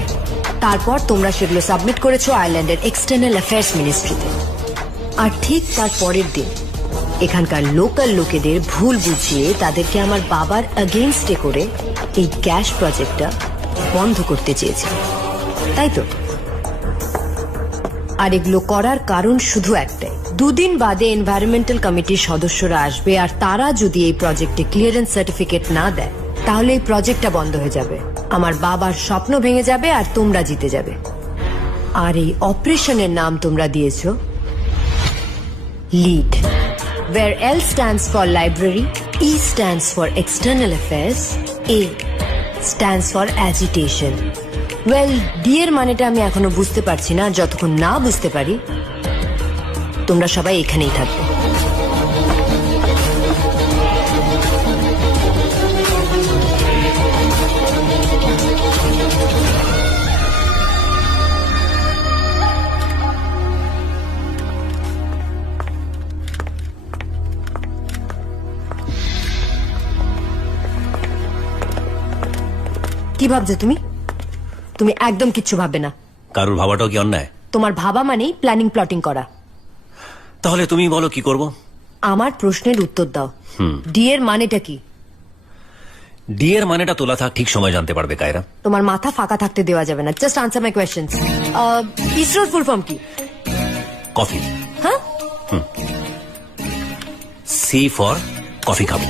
তারপর তোমরা সেগুলো সাবমিট করেছো আয়ারল্যান্ডের এক্সটার্নাল অ্যাফেয়ার্স মিনিস্ট্রিতে। আর ঠিক তার পরের দিন এখানকার লোকাল লোকেদের ভুল বুঝিয়ে তাদেরকে আমার বাবার এগেইনস্টে করে এই গ্যাস প্রজেক্টটা বন্ধ করতে চেয়েছিল, তাই তো? আর এগুলো করার কারণ শুধু একটাই, 2 দিন বাদে এনভায়রনমেন্টাল কমিটির সদস্যরা আসবে আর তারা যদি এই প্রজেক্টে ক্লিয়ারেন্স সার্টিফিকেট না দেয় তাহলে এই প্রজেক্টটা বন্ধ হয়ে যাবে, আমার বাবার স্বপ্ন ভেঙে যাবে আর তোমরা জিতে যাবে। আর এই অপারেশনের নাম তোমরা দিয়েছো lead, where L stands for library, E stands for external affairs, A stands for agitation. Well, D এর মানেটা আমি এখনো বুঝতে পারছি না, যতক্ষণ না বুঝতে পারি তোমরা সবাই এখানেই থাকবে। কি ভাবছো তুমি? তুমি একদম কিচ্ছু ভাববে না। কারুর ভাবাটাও কি অন্যায়? তোমার ভাবা মানেই প্ল্যানিং প্লটিং করা। তাহলে তুমি বলো কি করব? আমার প্রশ্নের উত্তর দাও। ডি এর মানেটা কি? ডি এর মানেটা তোলা থাক ঠিক সময় জানতে পারবে কায়রা। তোমার মাথা ফাঁকা থাকতে দেওয়া যাবে না। জাস্ট আনসার মাই কোয়েশ্চেনস। ইসরোর ফুল ফর্ম কি? কফি। হ্যাঁ? সি ফর কফি খাবো।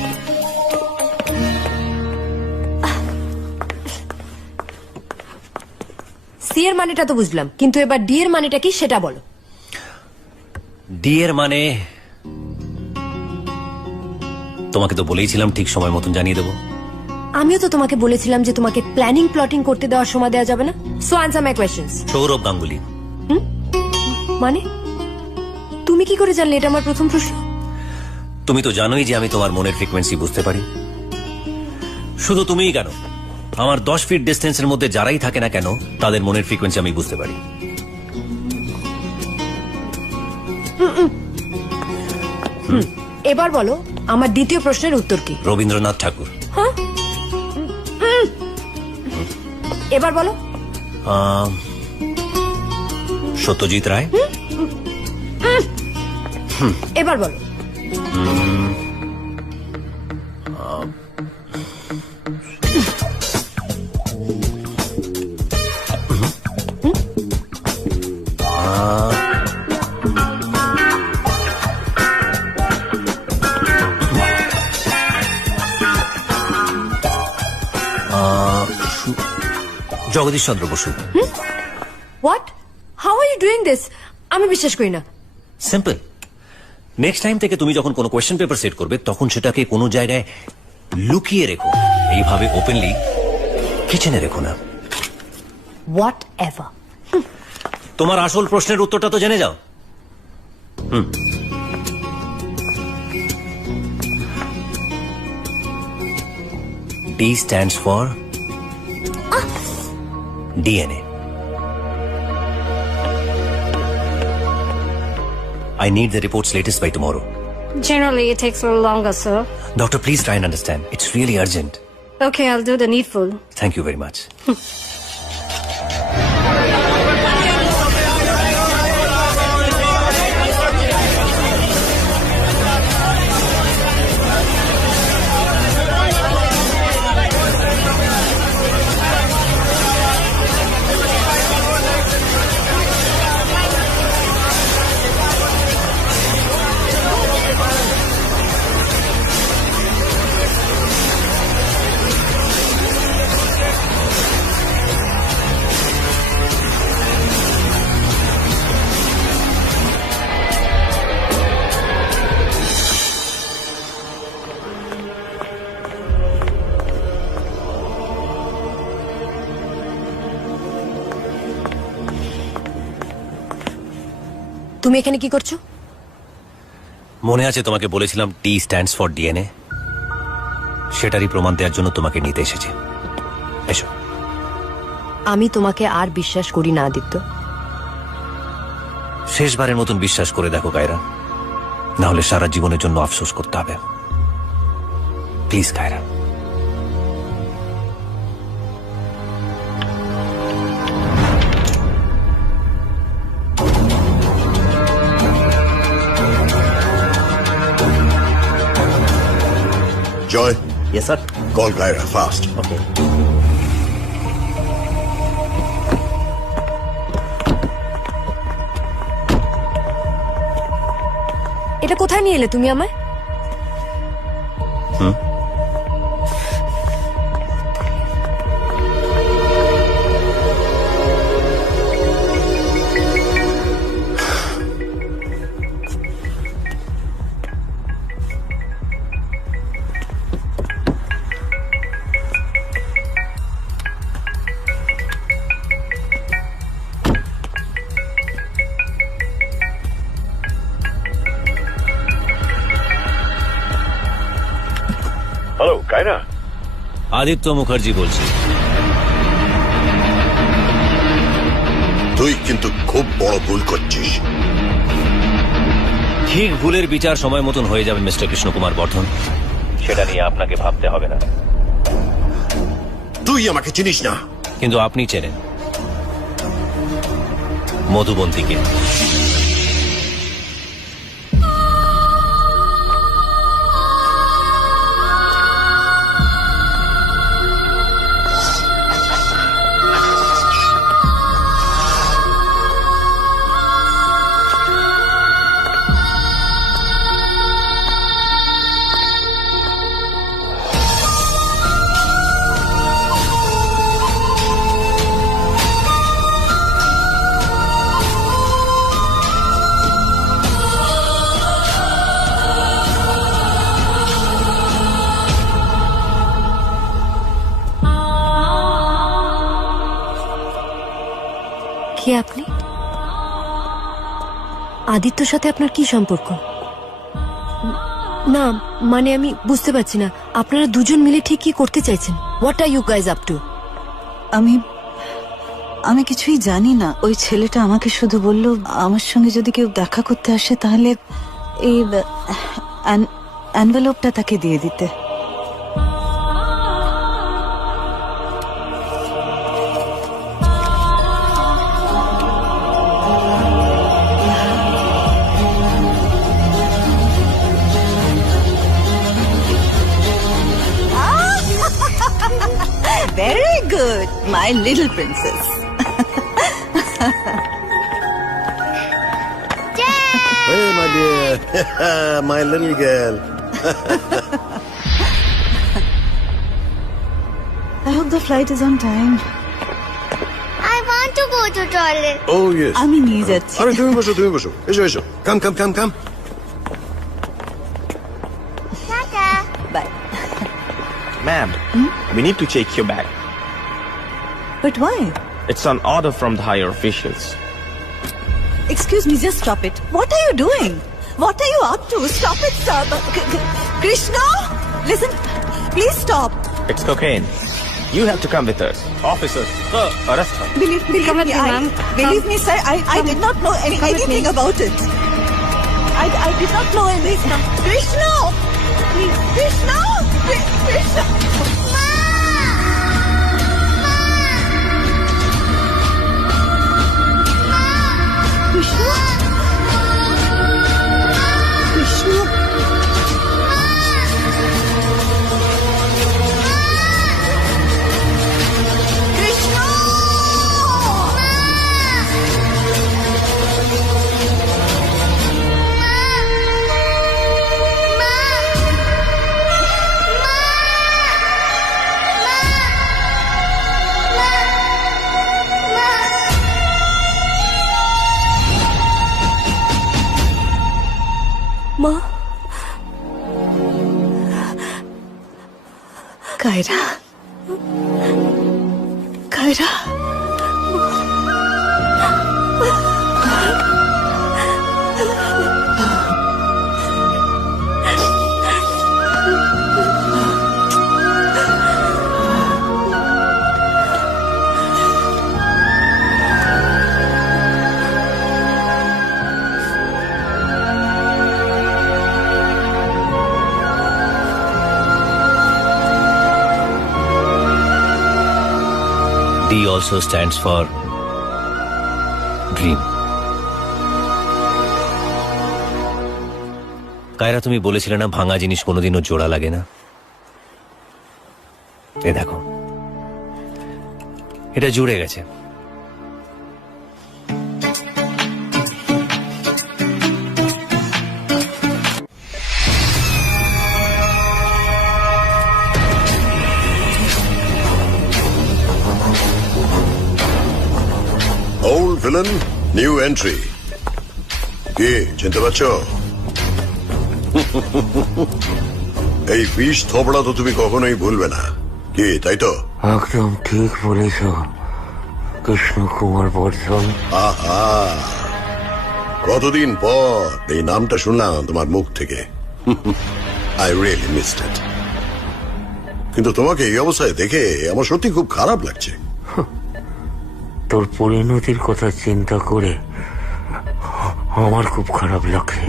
সি এর মানেটা তো বুঝলাম, কিন্তু এবার ডি এর মানেটা কি সেটা বলো। ডি এর মানে তোমাকে তো বলেইছিলাম ঠিক সময় মতন জানিয়ে দেবো। আমিও তো তোমাকে বলেছিলাম যে তোমাকে প্ল্যানিং প্লটিং করতে দেওয়ার সময় দেওয়া যাবে না। সো আনসার মাই কোয়েশ্চেনস। সৌরভ গাঙ্গুলি। মানে তুমি কি করে জানলে এটা আমার প্রথম প্রশ্ন? তুমি তো জানোই যে আমি তোমার মনের ফ্রিকোয়েন্সি বুঝতে পারি। শুধু তুমিই কেন, আমার 10 ফিট ডিস্টেন্সের মধ্যে যারাই থাকে না কেন তাদের মনের ফ্রিকোয়েন্সি আমি বুঝতে পারি। এবার বলো আমার দ্বিতীয় প্রশ্নের উত্তর কি? রবীন্দ্রনাথ ঠাকুর। এবার বলো। সত্যজিৎ রায়। এবার বলো। Jagadish Chandra Bose. What? How are you doing this? আমি বিশ্বাস করি না। সিম্পল। নেক্সট টাইম থেকে তুমি যখন কোনো কোয়েশ্চেন পেপার সেট করবে তখন সেটাকে কোনো জায়গায় লুকিয়ে রেখো, এইভাবে ওপেনলি কিচেনে রেখো না। What ever. তোমার আসল প্রশ্নের উত্তরটা তো জেনে যাও। D stands for DNA. I need the reports latest by tomorrow. Generally, it takes a little longer, sir. Doctor, please try and understand. It's really urgent. Okay, I'll do the needful. Thank you very much. তুমি এখানে কি করছো? মনে আছে তোমাকে বলেছিলাম D stands for DNA? সেটারই প্রমাণ দেওয়ার জন্য তোমাকে নিতে এসেছি। এসো। আমি তোমাকে আর বিশ্বাস করি না আদিত্য। শেষবারের মতন বিশ্বাস করে দেখো কায়রা, না হলে সারা জীবনের জন্য আফসোস করতে হবে। Please Kiara. Joy, Yes, sir. call Kyra fast. Okay. এটা কোথায় নিয়ে এলে তুমি আমায়? হ্যালো কায়রা, আদিত্য মুখার্জি বলছি। তুই কিন্তু খুব বড় ভুল করছিস। ঠিক ভুলের বিচার সময় মতন হয়ে যাবে মিস্টার কৃষ্ণকুমার বর্ধন, সেটা নিয়ে আপনাকে ভাবতে হবে না। তুই আমাকে চিনিস না। কিন্তু আপনি চেনেন মধুবন্তীকে। কে আপনি? আদিত্যর সাথে আপনার কি সম্পর্ক? না মানে আমি বুঝতে পারছি না, আপনারা দুজন মিলে ঠিক কি করতে চাইছেন? What are you guys up to? আমি কিছুই জানি না। ওই ছেলেটা আমাকে শুধু বলল আমার সঙ্গে যদি কেউ দেখা করতে আসে তাহলে এই এনভেলপটা তাকে দিয়ে দিতে। Very good, my little princess. Hey, my dear. My little girl. I hope the flight is on time. go to toilet. Oh yes, আমি নিয়ে যাচ্ছি। আরে তুমি বসো, তুমি বসো, এসো এসো, come come come come. Tata. Bye. Ma'am, we need to check your bag. But why? It's an order from the higher officials. Excuse me, just stop it. What are you doing? What are you up to? Stop it, stop. Krishna, listen, please stop. It's cocaine. You have to come with us. Officers, arrest her. Believe me, believe me, sir. I did not know anything about it. I did not know anything. Krishna, please, Krishna, Krishna. Krishna, Krishna. মা, Kiara, Kiara, D also stands for dream. Kiara, তুমি বলেছিলে না ভাঙা জিনিস কোনোদিনও জোড়া লাগে না? এ দেখো, এটা জুড়ে গেছে। Old villain, new entry. কি চিনতে পারছো? এই বিষ থোবড়া তো তুমি কখনোই ভুলবে না, কি তাই তো? একদম ঠিক বলেছ কৃষ্ণ কুমার বর্ধন। আহা, কতদিন পর এই নামটা শুনলাম তোমার মুখ থেকে। I really missed it. কিন্তু তোমাকে এই অবস্থায় দেখে আমার সত্যি খুব খারাপ লাগছে। তোর পরিণতির কথা চিন্তা করে আমার খুব খারাপ লাগছে।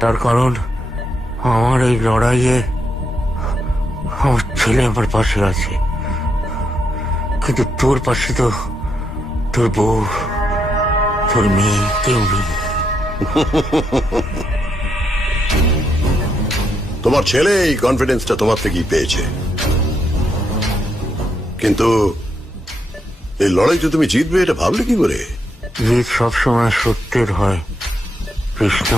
তার কারণ আমার এই লড়াইয়ে আমার ছেলে আমার পাশে আছে, কিন্তু তোর পাশে তো তোর বউ, তোর মেয়ে কেউ নেই। তোমার ছেলে এই কনফিডেন্সটা তোমার থেকেই পেয়েছে, কিন্তু এই লড়াইতে তুমি জিতবে এটা ভাবলে কি করে? জিত সবসময় সত্যের হয় কৃষ্ণ,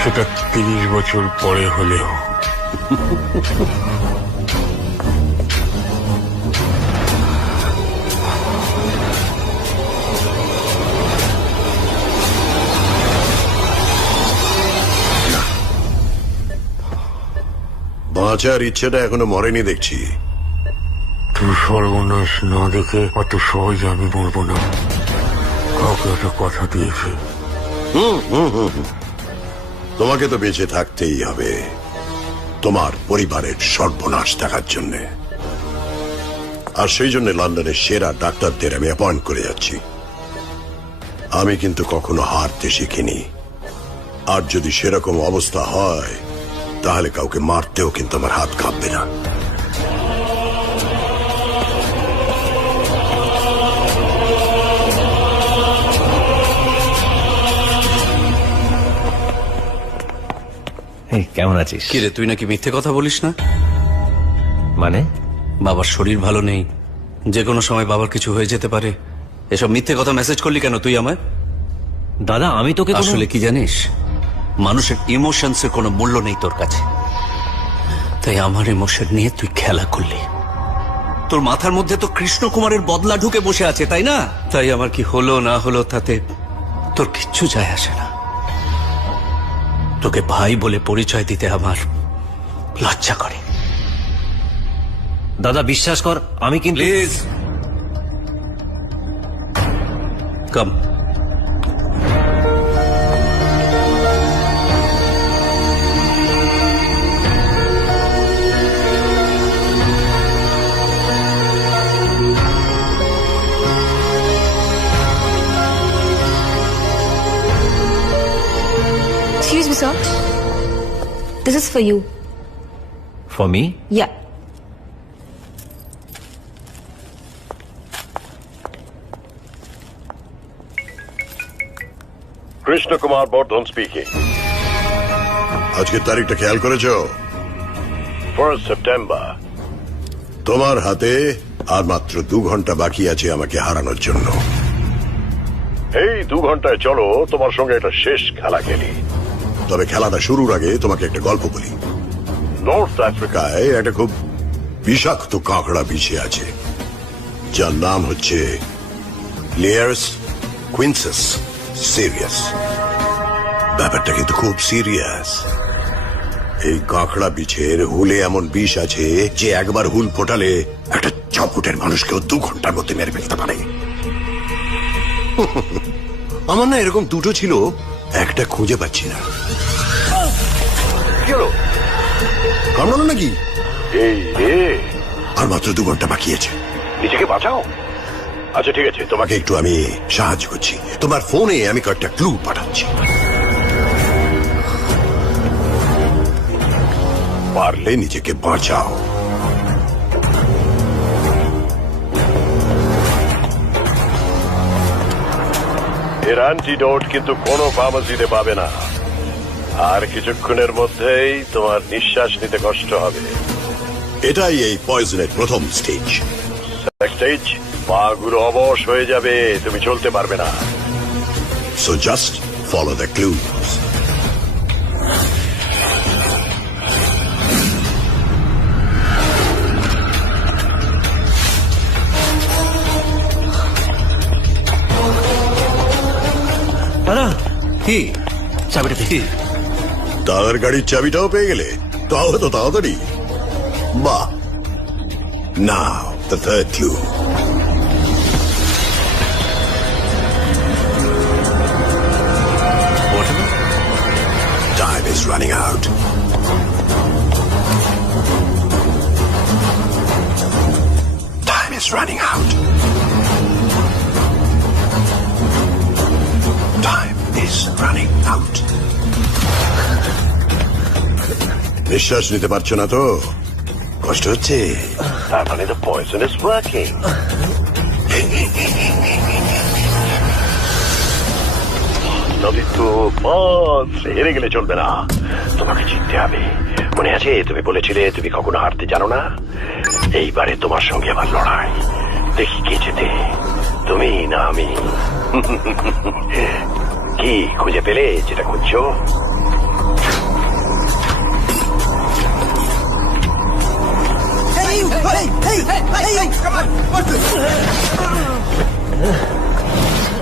সেটা 30 বছর পরে হলেও। বাঁচার ইচ্ছেটা এখনো মরেনি দেখছি। তুই সর্বনাশ না দেখে অত সহজে আমি মরবো না, কাউকে একটা কথা দিয়েছি। তোমাকে তো বেঁচে থাকতেই হবে তোমার পরিবারের সর্বনাশ দেখার জন্য, আর সেই জন্য লন্ডনের সেরা ডাক্তারদের আমি অ্যাপয়েন্ট করে যাচ্ছি। আমি কিন্তু কখনো হারতে শিখিনি, আর যদি সেরকম অবস্থা হয় তাহলে কাউকে মারতেও কিন্তু আমার হাত কাঁপবে না। কেমন আছিস? কি রে, তুই নাকি মিথ্যে কথা বলিস না? মানে? বাবার শরীর ভালো নেই, যে কোনো সময় বাবার কিছু হয়ে যেতে পারে, এসব মিথ্যে কথা মেসেজ করলি কেন তুই আমায়? দাদা, আমি তোকে আসলে কি জানিস, মানুষের ইমোশনস এর কোনো মূল্য নেই তোর কাছে, তাই আমার ইমোশন নিয়ে তুই খেলা করলি। তোর মাথার মধ্যে তো কৃষ্ণ কুমারের বদলা ঢুকে বসে আছে, তাই না? তাই আমার কি হলো না হলো তাতে তোর কিচ্ছু যায় আসে না। তোকে ভাই বলে পরিচয় দিতে আমার লজ্জা করে। দাদা বিশ্বাস কর, আমি কিন্তু please come. Excuse me, sir. This is for you. For me. Yeah. Krishna Kumar Bardhan speaking. আজকের তারিখটা খেয়াল করেছো? 1 সেপ্টেম্বর। তোমার হাতে আর মাত্র 2 ঘন্টা বাকি আছে আমাকে হারানোর জন্য। এই 2 ঘন্টায় চলো তোমার সঙ্গে একটা শেষ খেলা খেলি। তবে খেলাটা শুরুর আগে তোমাকে একটা গল্প বলি। নর্থ আফ্রিকায় একটা খুব বিষাক্ত কাঁকড়া বিছে আছে, যার নাম হচ্ছে লিয়ার্স কুইন্সাস সিরিয়াস। ব্যাপারটা কিন্তু খুব সিরিয়াস। এই কাঁকড়া বিছের হুলে এমন বিষ আছে যে একবার হুল ফোটালে একটা 6 ফুটের মানুষকেও 2 ঘন্টার মধ্যে মেরে ফেলতে পারে। আমার না এরকম 2টো ছিল, একটা খুঁজে পাচ্ছি না। কি হলো? কামড়ালো নাকি? এই আর মাত্র 2 ঘন্টা বাকি আছে, নিজেকে বাঁচাও। আচ্ছা ঠিক আছে, তোমাকে একটু আমি সাহায্য করছি। তোমার ফোনে আমি কয়েকটা ক্লু পাঠাচ্ছি, পারলে নিজেকে বাঁচাও। এর অ্যান্টিডোট কিন্তু কোনো ফার্মাসিতে পাবে না, আর কিছুক্ষণের মধ্যেই তোমার নিঃশ্বাস নিতে কষ্ট হবে। এটাই এই পয়জনের প্রথম স্টেজ। স্টেজ, পাগুলো অবশ হয়ে যাবে, তুমি চলতে পারবে না। So just follow the clues. দাদা কি চাবিটা কি? তার গাড়ির চাবিটাও পেয়ে গেলে? তাও তো তাড়াতাড়ি। বাহ। Now the third clue. Time is running out. Time is running out. Time is running out. নিঃশ্বাস নিতে পারছো না তো? কষ্ট হচ্ছে? তার মানে the poison is working. নবী তো বস, হেরে গেলে চলবে না, তোমাকে জিততে হবে। মনে আছে তুমি বলেছিলে তুমি কখনো হারতে জানো না? এইবারে তোমার সঙ্গে আমার লড়াই, দেখি কে জেতে, তুমি না আমি। কি খুঁজে পেলে যেটা খুঁজছো?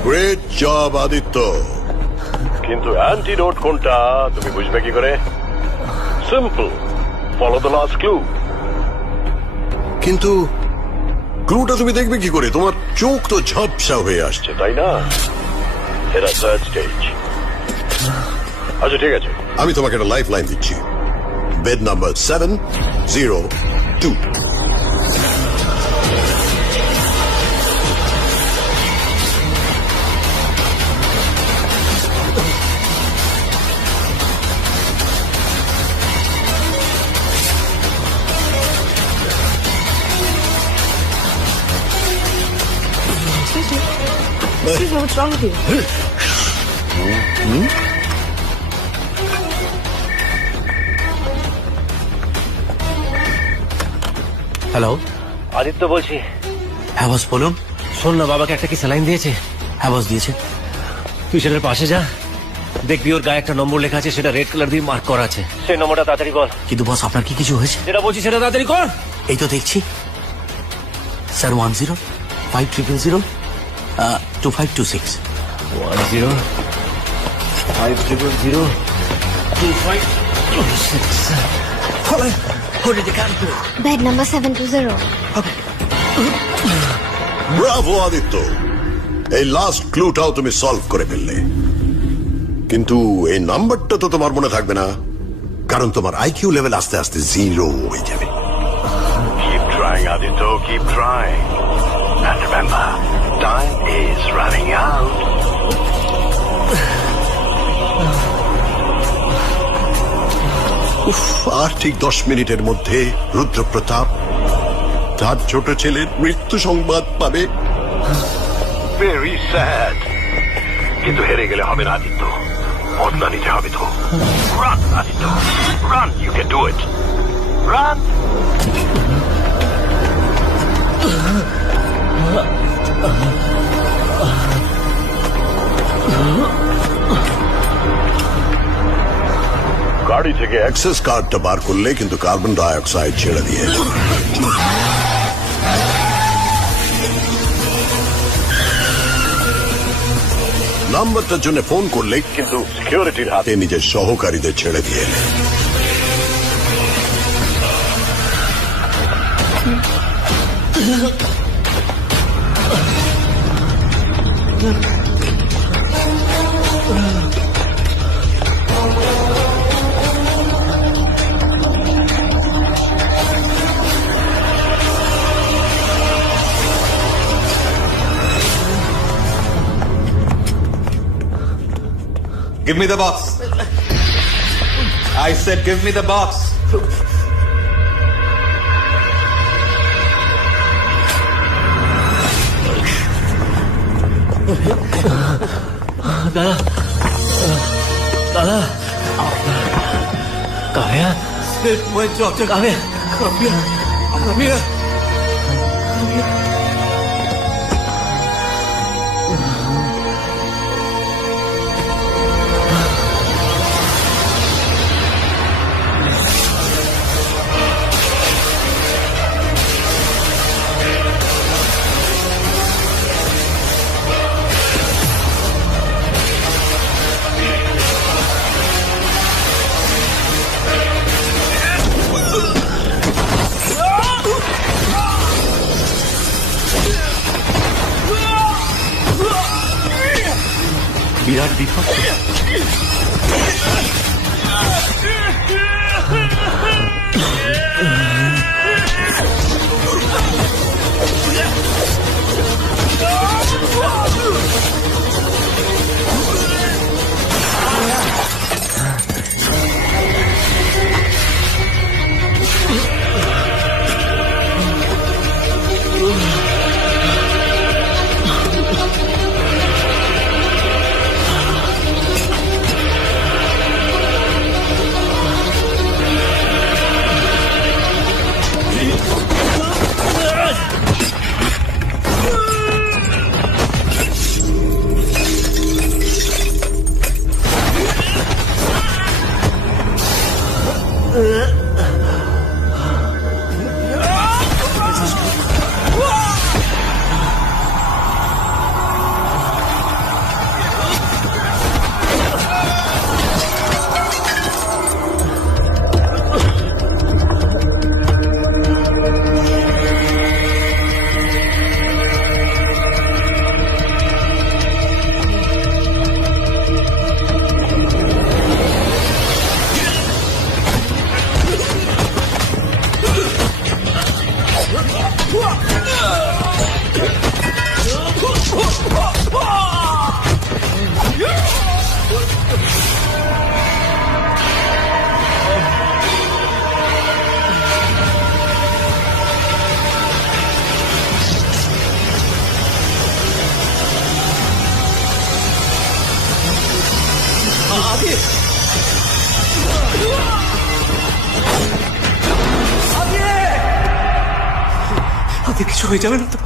গ্রেট জব আদিত্য, কিন্তু অ্যান্টিডোট কোনটা তুমি বুঝবে কি করে? Simple, follow the last clue. কিন্তু ক্লুটা তুমি দেখবে কি করে? তোমার চোখ তো ঝাপসা হয়ে আসছে, তাই না? এটা থার্ড স্টেজ। আচ্ছা ঠিক আছে, আমি তোমাকে একটা লাইফ লাইন দিচ্ছি। Bed number 702। Excuse me, what's wrong with you? Hello, Aditya বলছি। হ্যাঁ বস বলুন। শোন না, বাবাকে একটা কি স্যালাইন দিয়েছে? হ্যাঁ বস দিয়েছে। তুই সেটার পাশে যা, দেখবি ওর গায়ে একটা নম্বর লেখা আছে, সেটা রেড কালার দিয়ে মার্ক করা আছে। সেই নম্বরটা তাড়াতাড়ি কর। কিন্তু বস আপনার কি কিছু হয়েছে? যেটা বলছি সেটা তাড়াতাড়ি কর। এই তো দেখছি। Sir 10-5000-2526 Bed number 720. Bravo Aditya, এই লাস্ট ক্লুটাও তুমি সলভ করে ফেললে। কিন্তু এই নাম্বারটা তো তোমার মনে থাকবে না, কারণ তোমার আইকিউ লেভেল আস্তে আস্তে 0 হয়ে যাবে। Keep trying, Aditya. Keep trying. And remember, time is running out. উফ, আর ঠিক 10 মিনিটের মধ্যে রুদ্রপ্রতাপ তার ছোট ছেলের মৃত্যু সংবাদ পাবে। Very sad. কিন্তু হেরে গেলে হবে না আদিত্য, বদলা নিতে হবে তো। Run, Aditya, run. You can do it. Run. গাড়ি থেকে অ্যাক্সেস কার্ডটা বার করলে কিন্তু কার্বন ডাই অক্সাইড ছেড়ে দিয়ে নাম্বারটার জন্য ফোন করলে কিন্তু সিকিউরিটির হাতে নিজের সহকারীদের ছেড়ে দিয়ে Give me the box. I said give me the box. দাদা, দাদা, কাব্যা, কাব্যা, কাব্যা, কাব্যা। বিরাট বিপদ। কিছু হয়ে যাবে না তো?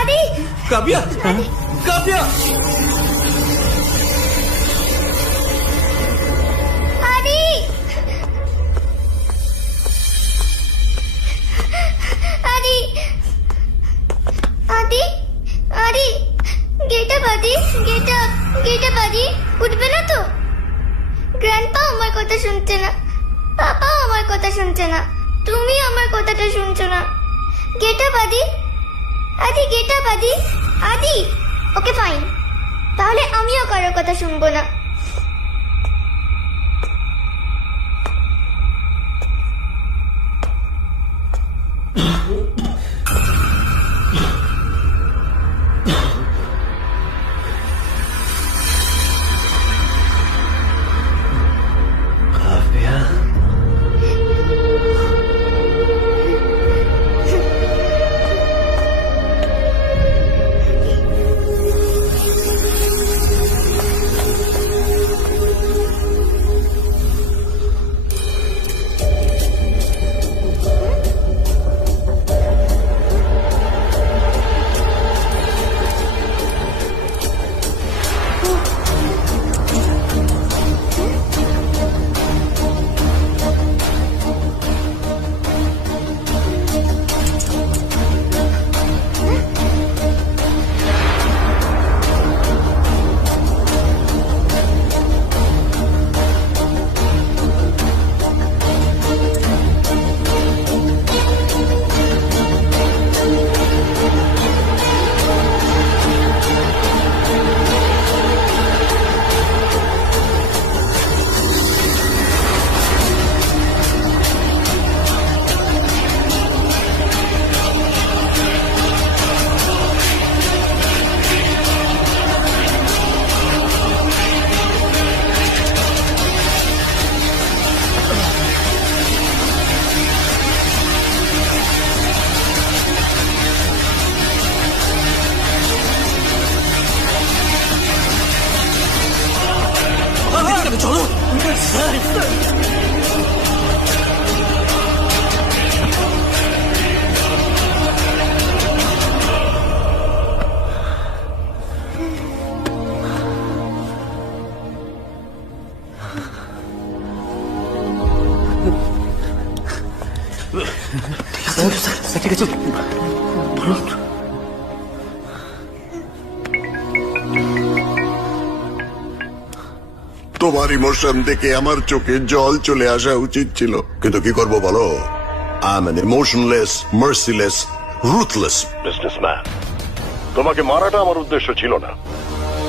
Adi! কাব্যা, কাব্যা আদি আদি আদি আদি গেট আপ আদি গেট আপ আদি উঠবে না তো? গ্র্যান্ডপা আমার কথা শুনছে না, পাপা আমার কথা শুনছে না, তুমি আমার কথাটা শুনছো না। গেট আপ আদি আদি গেট আপ আদি আদি। ওকে ফাইন, তাহলে আমিও কারোর কথা শুনবো না। চলো ঠিক আছে তোমার ইমোশন দেখে আমার চোখে জল চলে আসা উচিত ছিল, কিন্তু কি করব বলো? I am an emotionless, merciless, ruthless businessman. তোমাকে মারাটা আমার উদ্দেশ্য ছিল না,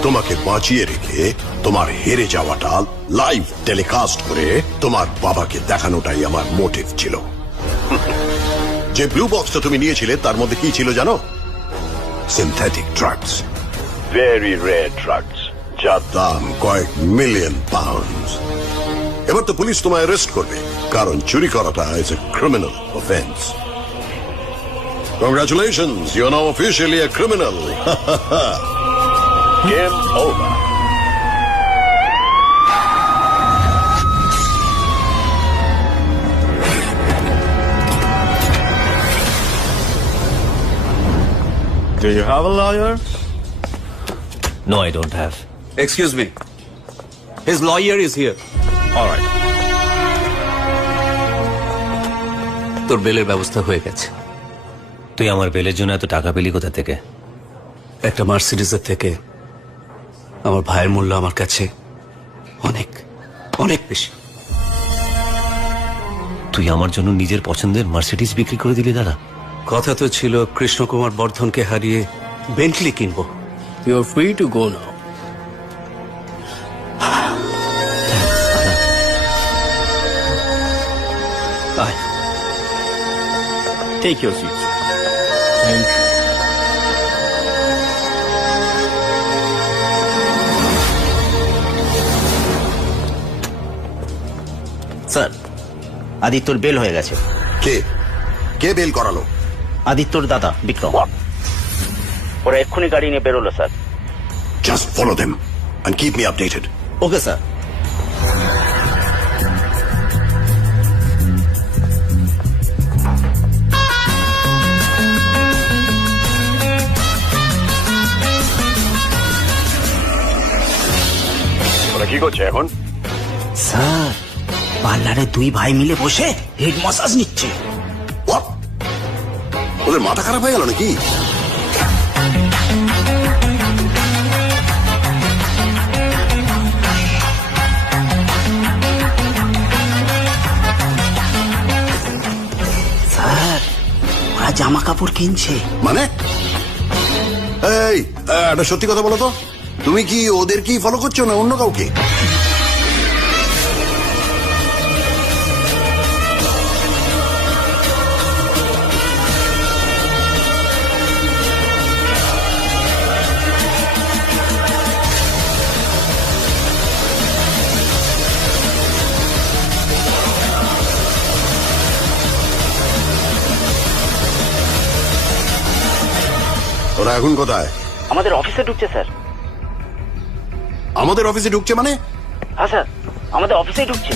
তোমাকে বাঁচিয়ে রেখে তোমার হেরে যাওয়াটা লাইভ টেলিকাস্ট করে তোমার বাবাকে দেখানোটাই আমার মোটিভ ছিল। যে ব্লু বক্সটা তুমি নিয়েছিলে তার মধ্যে কি ছিল জানো? Synthetic drugs, very rare drugs, যার দাম কয়েক মিলিয়ন পাউন্ড। এবার তো পুলিশ তোমায় অ্যারেস্ট করবে, কারণ চুরি করাটা is a criminal offence. Congratulations, you are now officially a criminal. Game over. Do you have a lawyer? No, I don't have. Excuse me. His lawyer is here. All right. তোর বেলের ব্যবস্থা হয়ে গেছে। তুই আমার বেলের জন্য এত টাকা পেলি কোথা থেকে? একটা মার্সিডিজের থেকে আমার ভাইয়ের মূল্য আমার কাছে অনেক অনেক বেশি। তুই আমার জন্য নিজের পছন্দের মার্সিডিজ বিক্রি করে দিলি দাদা? কথা তো ছিল কৃষ্ণকুমার বর্ধনকে হারিয়ে বেন্টলি কিনবো। You are free to go now. Take your seat, sir. Thank you. Sir, আদিত্যর বেল হয়ে গেছে। কে কে বেল করালো? আদিত্যর দাদা বিক্রম। ওরা এক্ষুনি গাড়ি নিয়ে বেরোলো sir. Just follow them and keep me updated. Okay sir. কি করছে এখন? স্যার পার্লারে দুই ভাই মিলে বসে হেড ম্যাসাজ নিচ্ছে। ওদের মাথা খারাপ হয়ে গেল নাকি? স্যার ওরা জামা কাপড় কিনছে। মানে এই একটা সত্যি কথা বলো তো, তুমি কি ওদেরকেই ফলো করছো না অন্য কাউকে? ওরা এখন কোথায়? আমাদের অফিসে ঢুকছে স্যার। আমাদের অফিসে ঢুকছে মানে? হ্যাঁ স্যার, আমাদের অফিসেই ঢুকছে।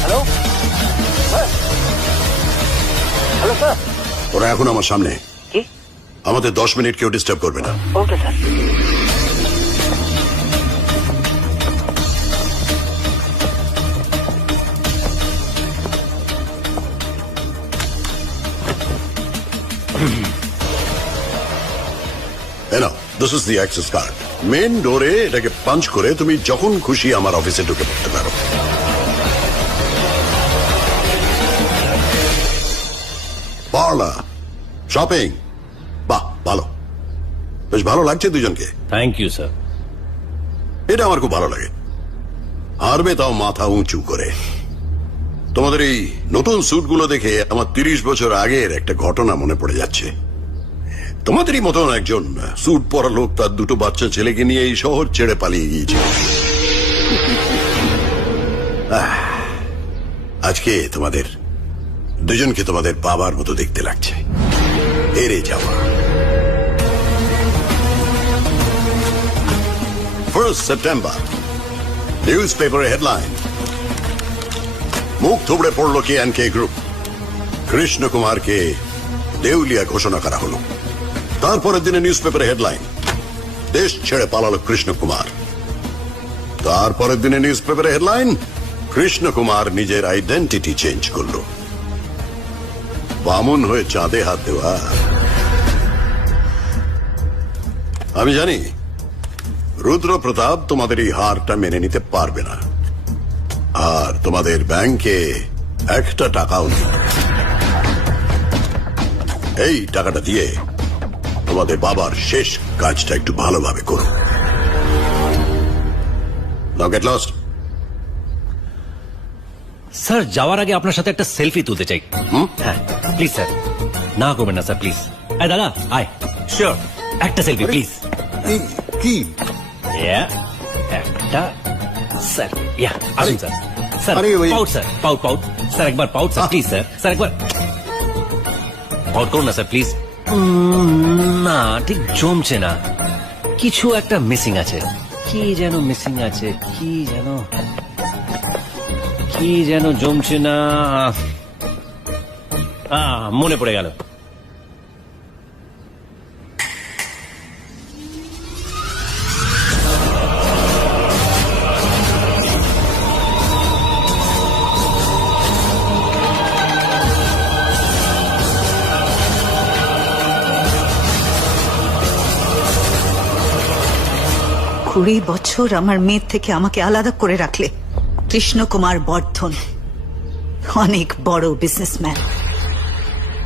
Hello hello sir. ওরা এখন আমার সামনে। কি? আমাদের 10 মিনিট কেউ ডিস্টার্ব করবে না। Okay sir. This is the access card. Main ডোরে এটাকে পাঞ্চ করে তুমি যখন খুশি আমার অফিসে ঢুকে পড়তে পারো। পার্লার, শপিং, বাহ ভালো, বেশ ভালো লাগছে দুজনকে। Thank you sir. এটা আমার খুব ভালো লাগে। হারবে তাও মাথা উঁচু করে। তোমাদের এই নতুন স্যুটগুলো দেখে আমার 30 বছর আগের একটা ঘটনা মনে পড়ে যাচ্ছে। তোমাদেরই মতন একজন স্যুট পরা লোক তার দুটো বাচ্চা ছেলেকে নিয়ে এই শহর ছেড়ে পালিয়ে গিয়েছে। আজকে তোমাদের দুজনকে তোমাদের বাবার মতো দেখতে লাগছে। হেরে যাওয়া। 1 সেপ্টেম্বর নিউজ পেপারের হেডলাইন, মুখ থুবড়ে পড়ল কে গ্রুপ, কৃষ্ণ কুমারকে দেউলিয়া ঘোষণা করা হলো। তারপরের দিনে নিউজ পেপারে হেডলাইন, দেশ ছেড়ে পালালো কৃষ্ণ কুমার। তারপরের দিনে নিউজ পেপারে হেডলাইন, কৃষ্ণ কুমার নিজের আইডেন্টিটি চেঞ্জ করলো। বামুন হয়ে চাঁদে হাত দেওয়া। আমি জানি রুদ্র প্রতাপ তোমাদের এই হারটা মেনে নিতে পারবে না, আর তোমাদের ব্যাংকে একটা টাকাও নেই। এই টাকাটা দিয়ে তোমাদের বাবার শেষ কাজটা একটু ভালোভাবে করো। নাও গেট লস্ট। স্যার যাওয়ার আগে আপনার সাথে একটা সেলফি তুলতে চাই। হ্যাঁ প্লিজ স্যার, না করবেন না স্যার প্লিজ। আয় দাদা আয়, শিওর একটা সেলফি প্লিজ। কি একটা স্যার, ইয়া আসুন স্যার। স্যার পাউট স্যার, পাউট পাউট স্যার, একবার পাউট স্যার প্লিজ স্যার। স্যার একবার পাউট করুন না স্যার প্লিজ। না ঠিক জমছে না, কিছু একটা মিসিং আছে। কি যেন মিসিং আছে, কি যেন জমছে না। মনে পড়ে গেল। কুড়ি বছর আমার মেয়ের থেকে আমাকে আলাদা করে রাখলে। কৃষ্ণ কুমার বর্ধন অনেক বড় বিজনেসম্যান,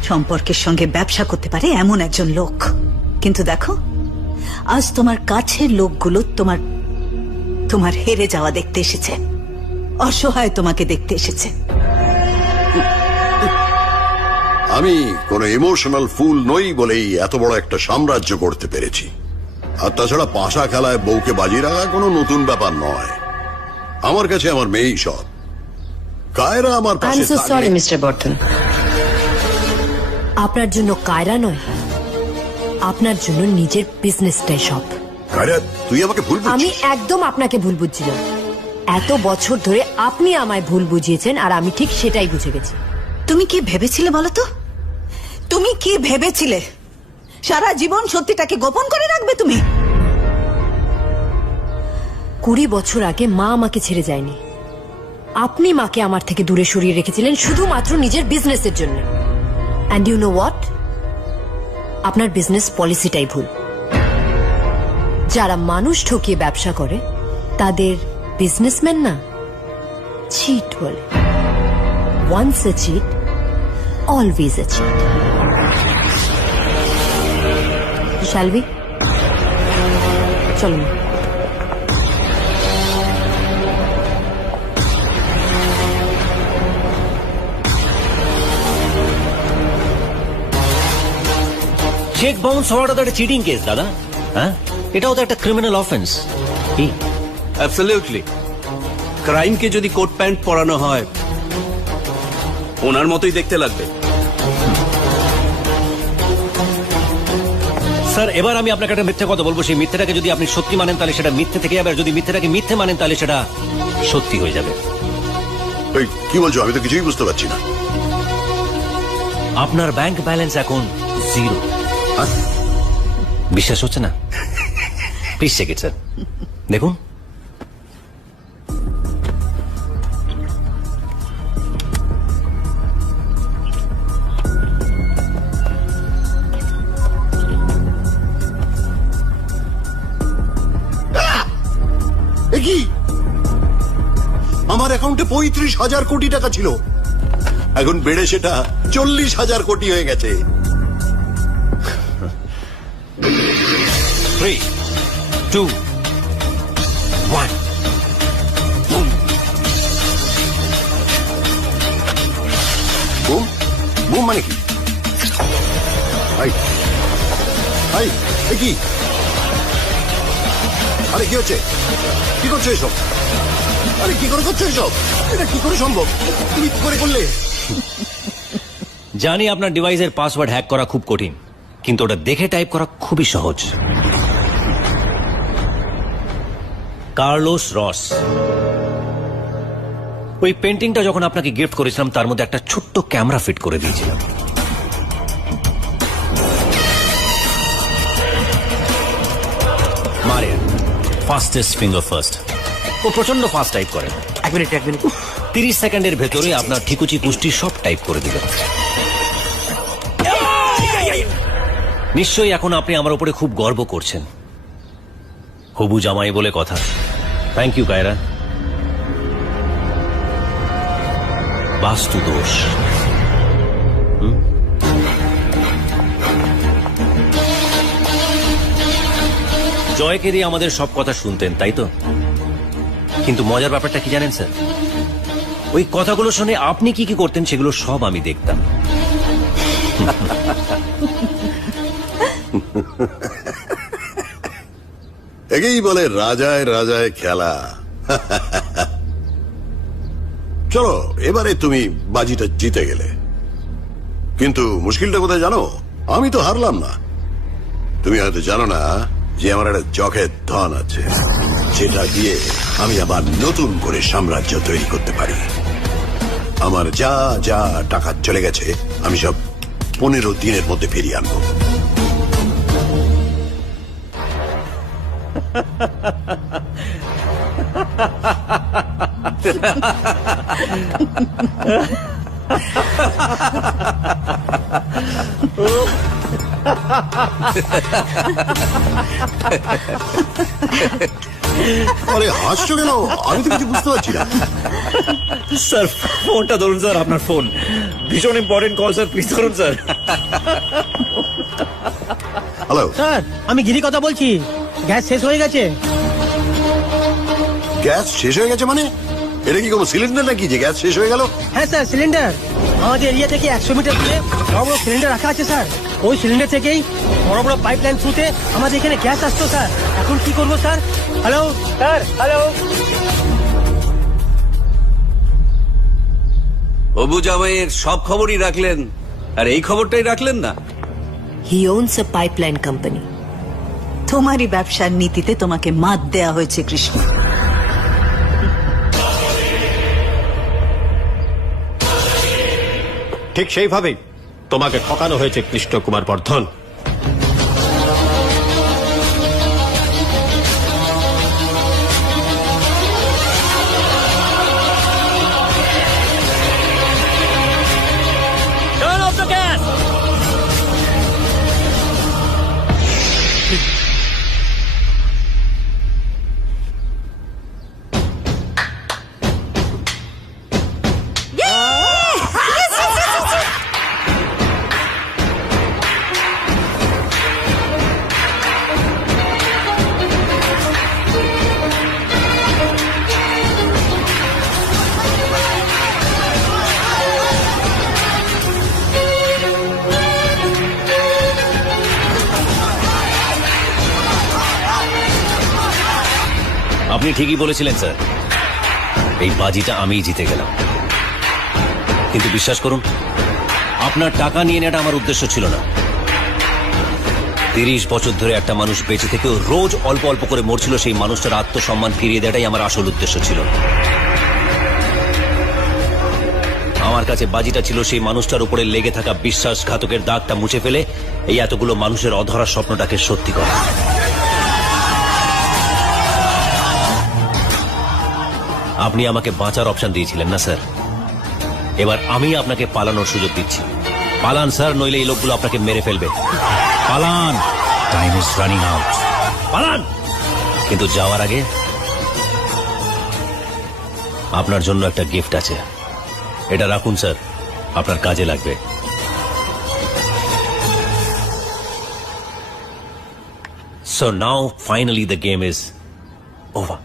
সম্পর্কের সঙ্গে ব্যবসা করতে পারে এমন একজন লোক। কিন্তু দেখো আজ তোমার কাছের লোকগুলো তোমার হেরে যাওয়া দেখতে এসেছে, অসহায় তোমাকে দেখতে এসেছে। আমি কোনো ইমোশনাল ফুল নই বলেই এত বড় একটা সাম্রাজ্য করতে পেরেছি। আর তাছাড়া পাশা খেলায় বউকে বাজি রাখা কোনো নতুন ব্যাপার নয়। আমার কাছে আমার মেয়েই সব। কায়রা আমার পাশে থাকলে- সরি মিস্টার বর্ধন, আপনার জন্য কায়রা নয়, আপনার জন্য নিজের বিজনেসটাই সব। কায়রা তুই আমাকে ভুল আমি একদম আপনাকে ভুল বুঝছিলাম। এত বছর ধরে আপনি আমায় ভুল বুঝিয়েছেন, আর আমি ঠিক সেটাই বুঝে গেছি। তুমি কি ভেবেছিলে বলো তো? তুমি কি ভেবেছিলে সারা জীবন সত্যিটাকে গোপন করে রাখবে তুমি? 20 বছর আগে মা আমাকে ছেড়ে যায়নি, আপনি মাকে আমার থেকে দূরে সরিয়ে রেখেছিলেন শুধুমাত্র নিজের বিজনেসের জন্য। অ্যান্ড ইউ নো হোয়াট, আপনার বিজনেস পলিসিটাই ভুল। যারা মানুষ ঠকিয়ে ব্যবসা করে তাদের বিজনেসম্যান না, চিট বলে। Once a cheat, always a cheat. Shalvi, চলুন। চেক বাউন্স হওয়াটা তো একটা চিটিং কেস দাদা। হ্যাঁ, এটাও তো একটা ক্রিমিনাল অফেন্স। কি? অ্যাবসলিউটলি। ক্রাইমকে যদি কোট প্যান্ট পরানো হয় ওনার মতোই দেখতে লাগবে। স্যার, এবার আমি আপনাকে একটা মিথ্যে কথা বলবো। সেই মিথ্যেটাকে যদি আপনি সত্যি মানেন তাহলে সেটা মিথ্যে থেকে যাবে, আর যদি মিথ্যেটাকে মিথ্যে মানেন তাহলে সেটা সত্যি হয়ে যাবে। এই, কি বলছো? আমি তো কিছুই বুঝতে পারছি না। আপনার ব্যাংক ব্যালেন্স এখন 0। বিশ্বাস হচ্ছে না? প্লিজ চেক ইট স্যার, দেখুন। কি আমার অ্যাকাউন্টে 35,000 কোটি টাকা ছিল, এখন বেড়ে সেটা 40,000 কোটি হয়ে গেছে। 3, 2, 1। বুম বুম মানে কি? হাই হাই, এ কি? আরে কি হচ্ছে? কি করছো এসব? আরে কি করে করছো এসব? এটা কি করে সম্ভব? তুমি কি করে করলে? জানি আপনার ডিভাইসের পাসওয়ার্ড হ্যাক করা খুব কঠিন, কিন্তু ওটা দেখে টাইপ করা খুবই সহজ। কার্লোস রস। ওই পেন্টিংটা যখন আপনাকে গিফট করেছিলাম তার মধ্যে একটা ছোট্ট ক্যামেরা ফিট করে দিয়েছিলাম। Maria, fastest finger first. ও প্রচন্ড ফাস্ট টাইপ করে। 1 মিনিট 30 সেকেন্ডের ভেতরে আপনার ঠিকুচি পুষ্টি সব টাইপ করে দিল। নিশ্চয়ই এখন আপনি আমার উপরে খুব গর্ব করছেন। হবু জামাই বলে কথা। Thank you Kaira. বাস্তু দোষ। জয়কে দিয়ে আমাদের সব কথা শুনতেন, তাই তো? কিন্তু মজার ব্যাপারটা কি জানেন স্যার? ওই কথাগুলো শুনে আপনি কি কি করতেন সেগুলো সব আমি দেখতাম। একেই বলে রাজায় রাজায় খেলা। চলো, এবারে তুমি বাজিটা জিতে গেলে, কিন্তু মুশকিলটা কোথায় জানো? আমি তো হারলাম না। তুমি হয়তো জানো না যে আমার একটা জখের ধন আছে, যেটা দিয়ে আমি আবার নতুন করে সাম্রাজ্য তৈরি করতে পারি। আমার যা যা টাকা চলে গেছে আমি সব 15 দিনের মধ্যে ফিরিয়ে আনবো। আরে হাসছো কেন? আমি তো কিছু বুঝতে পারছি না। স্যার, ফোনটা ধরুন স্যার, আপনার ফোন। ভীষণ ইম্পর্টেন্ট কল স্যার, প্লিজ ধরুন স্যার। হ্যালো স্যার, আমি গিরি কথা বলছি। গ্যাস শেষ হয়ে গেছে। গ্যাস শেষ হয়ে গেছে মানে? এটা কি কোনো সিলিন্ডার নাকি যে গ্যাস শেষ হয়ে গেল? হ্যাঁ স্যার, সিলিন্ডার। আমাদের এরিয়া থেকে 100 মিটার দূরে বড় বড় সিলিন্ডার রাখা আছে স্যার। ওই সিলিন্ডার থেকেই বড় বড় পাইপ লাইন থ্রুতে আমাদের এখানে গ্যাস আসতো স্যার। এখন কি করবো স্যার? Hello sir, hello. হবু জামাইয়ের সব খবরই রাখলেন, আর এই খবরটাই রাখলেন না। হি ওনস আ পাইপলাইন কোম্পানি। তোমারই ব্যবসার নীতিতে তোমাকে মাত দেয়া হয়েছে কৃষ্ণ। ঠিক সেইভাবেই তোমাকে ঠকানো হয়েছে কৃষ্ণ কুমার বর্ধন। আপনি ঠিকই বলেছিলেন স্যার, এই বাজিটা আমিই জিতে গেলাম। কিন্তু বিশ্বাস করুন, আপনার টাকা নিয়ে নেওয়াটা আমার উদ্দেশ্য ছিল না। 30 বছর ধরে একটা মানুষ বেঁচে থেকেও রোজ অল্প অল্প করে মরছিল, সেই মানুষটার আত্মসম্মান ফিরিয়ে দেওয়াটাই আমার আসল উদ্দেশ্য ছিল। আমার কাছে বাজিটা ছিল সেই মানুষটার উপরে লেগে থাকা বিশ্বাসঘাতকের দাগটা মুছে ফেলে এই এতগুলো মানুষের অধরা স্বপ্নটাকে সত্যি করা। আপনি আমাকে বাঁচার অপশন দিয়েছিলেন না স্যার, এবার আমি আপনাকে পালানোর সুযোগ দিচ্ছি। পালান স্যার, নইলে এই লোকগুলো আপনাকে মেরে ফেলবে। পালান, টাইম ইজ রানিং আউট। পালান। কিন্তু যাওয়ার আগে আপনার জন্য একটা গিফট আছে, এটা রাখুন স্যার, আপনার কাজে লাগবে। So now finally the game is over.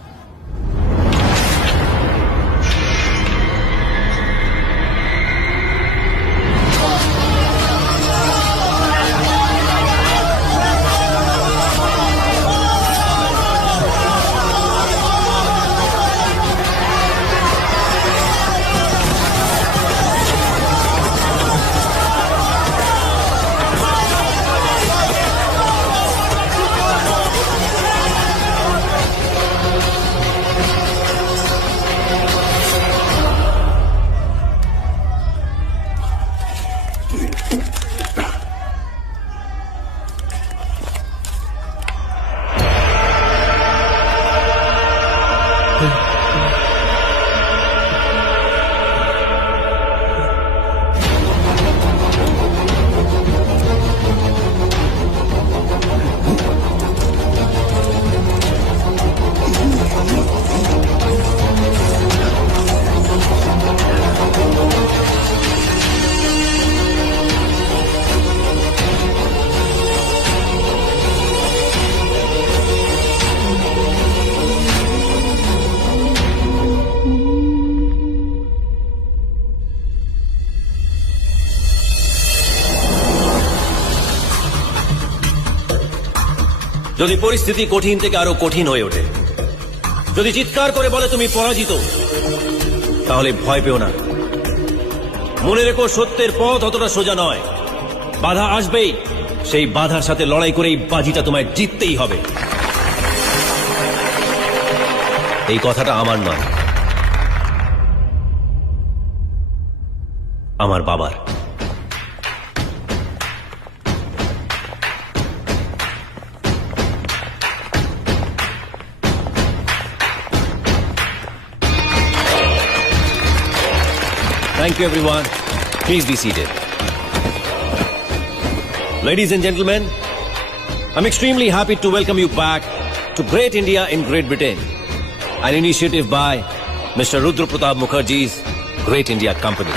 যদি পরিস্থিতি কঠিন থেকে আরো কঠিন হয়ে ওঠে, যদি চিৎকার করে বলে তুমি পরাজিত, তাহলে ভয় পেও না। মনে রেখো, সত্যের পথ অতটা সোজা নয়, বাধা আসবেই। সেই বাধার সাথে লড়াই করে এই বাজিটা তোমায় জিততেই হবে। এই কথাটা আমার নয়, আমার বাবার। Thank you, everyone. Please be seated. Ladies and gentlemen, I'm extremely happy to welcome you back to Great India in Great Britain, an initiative by Mr. Rudra Pratap Mukherjee's Great India Company.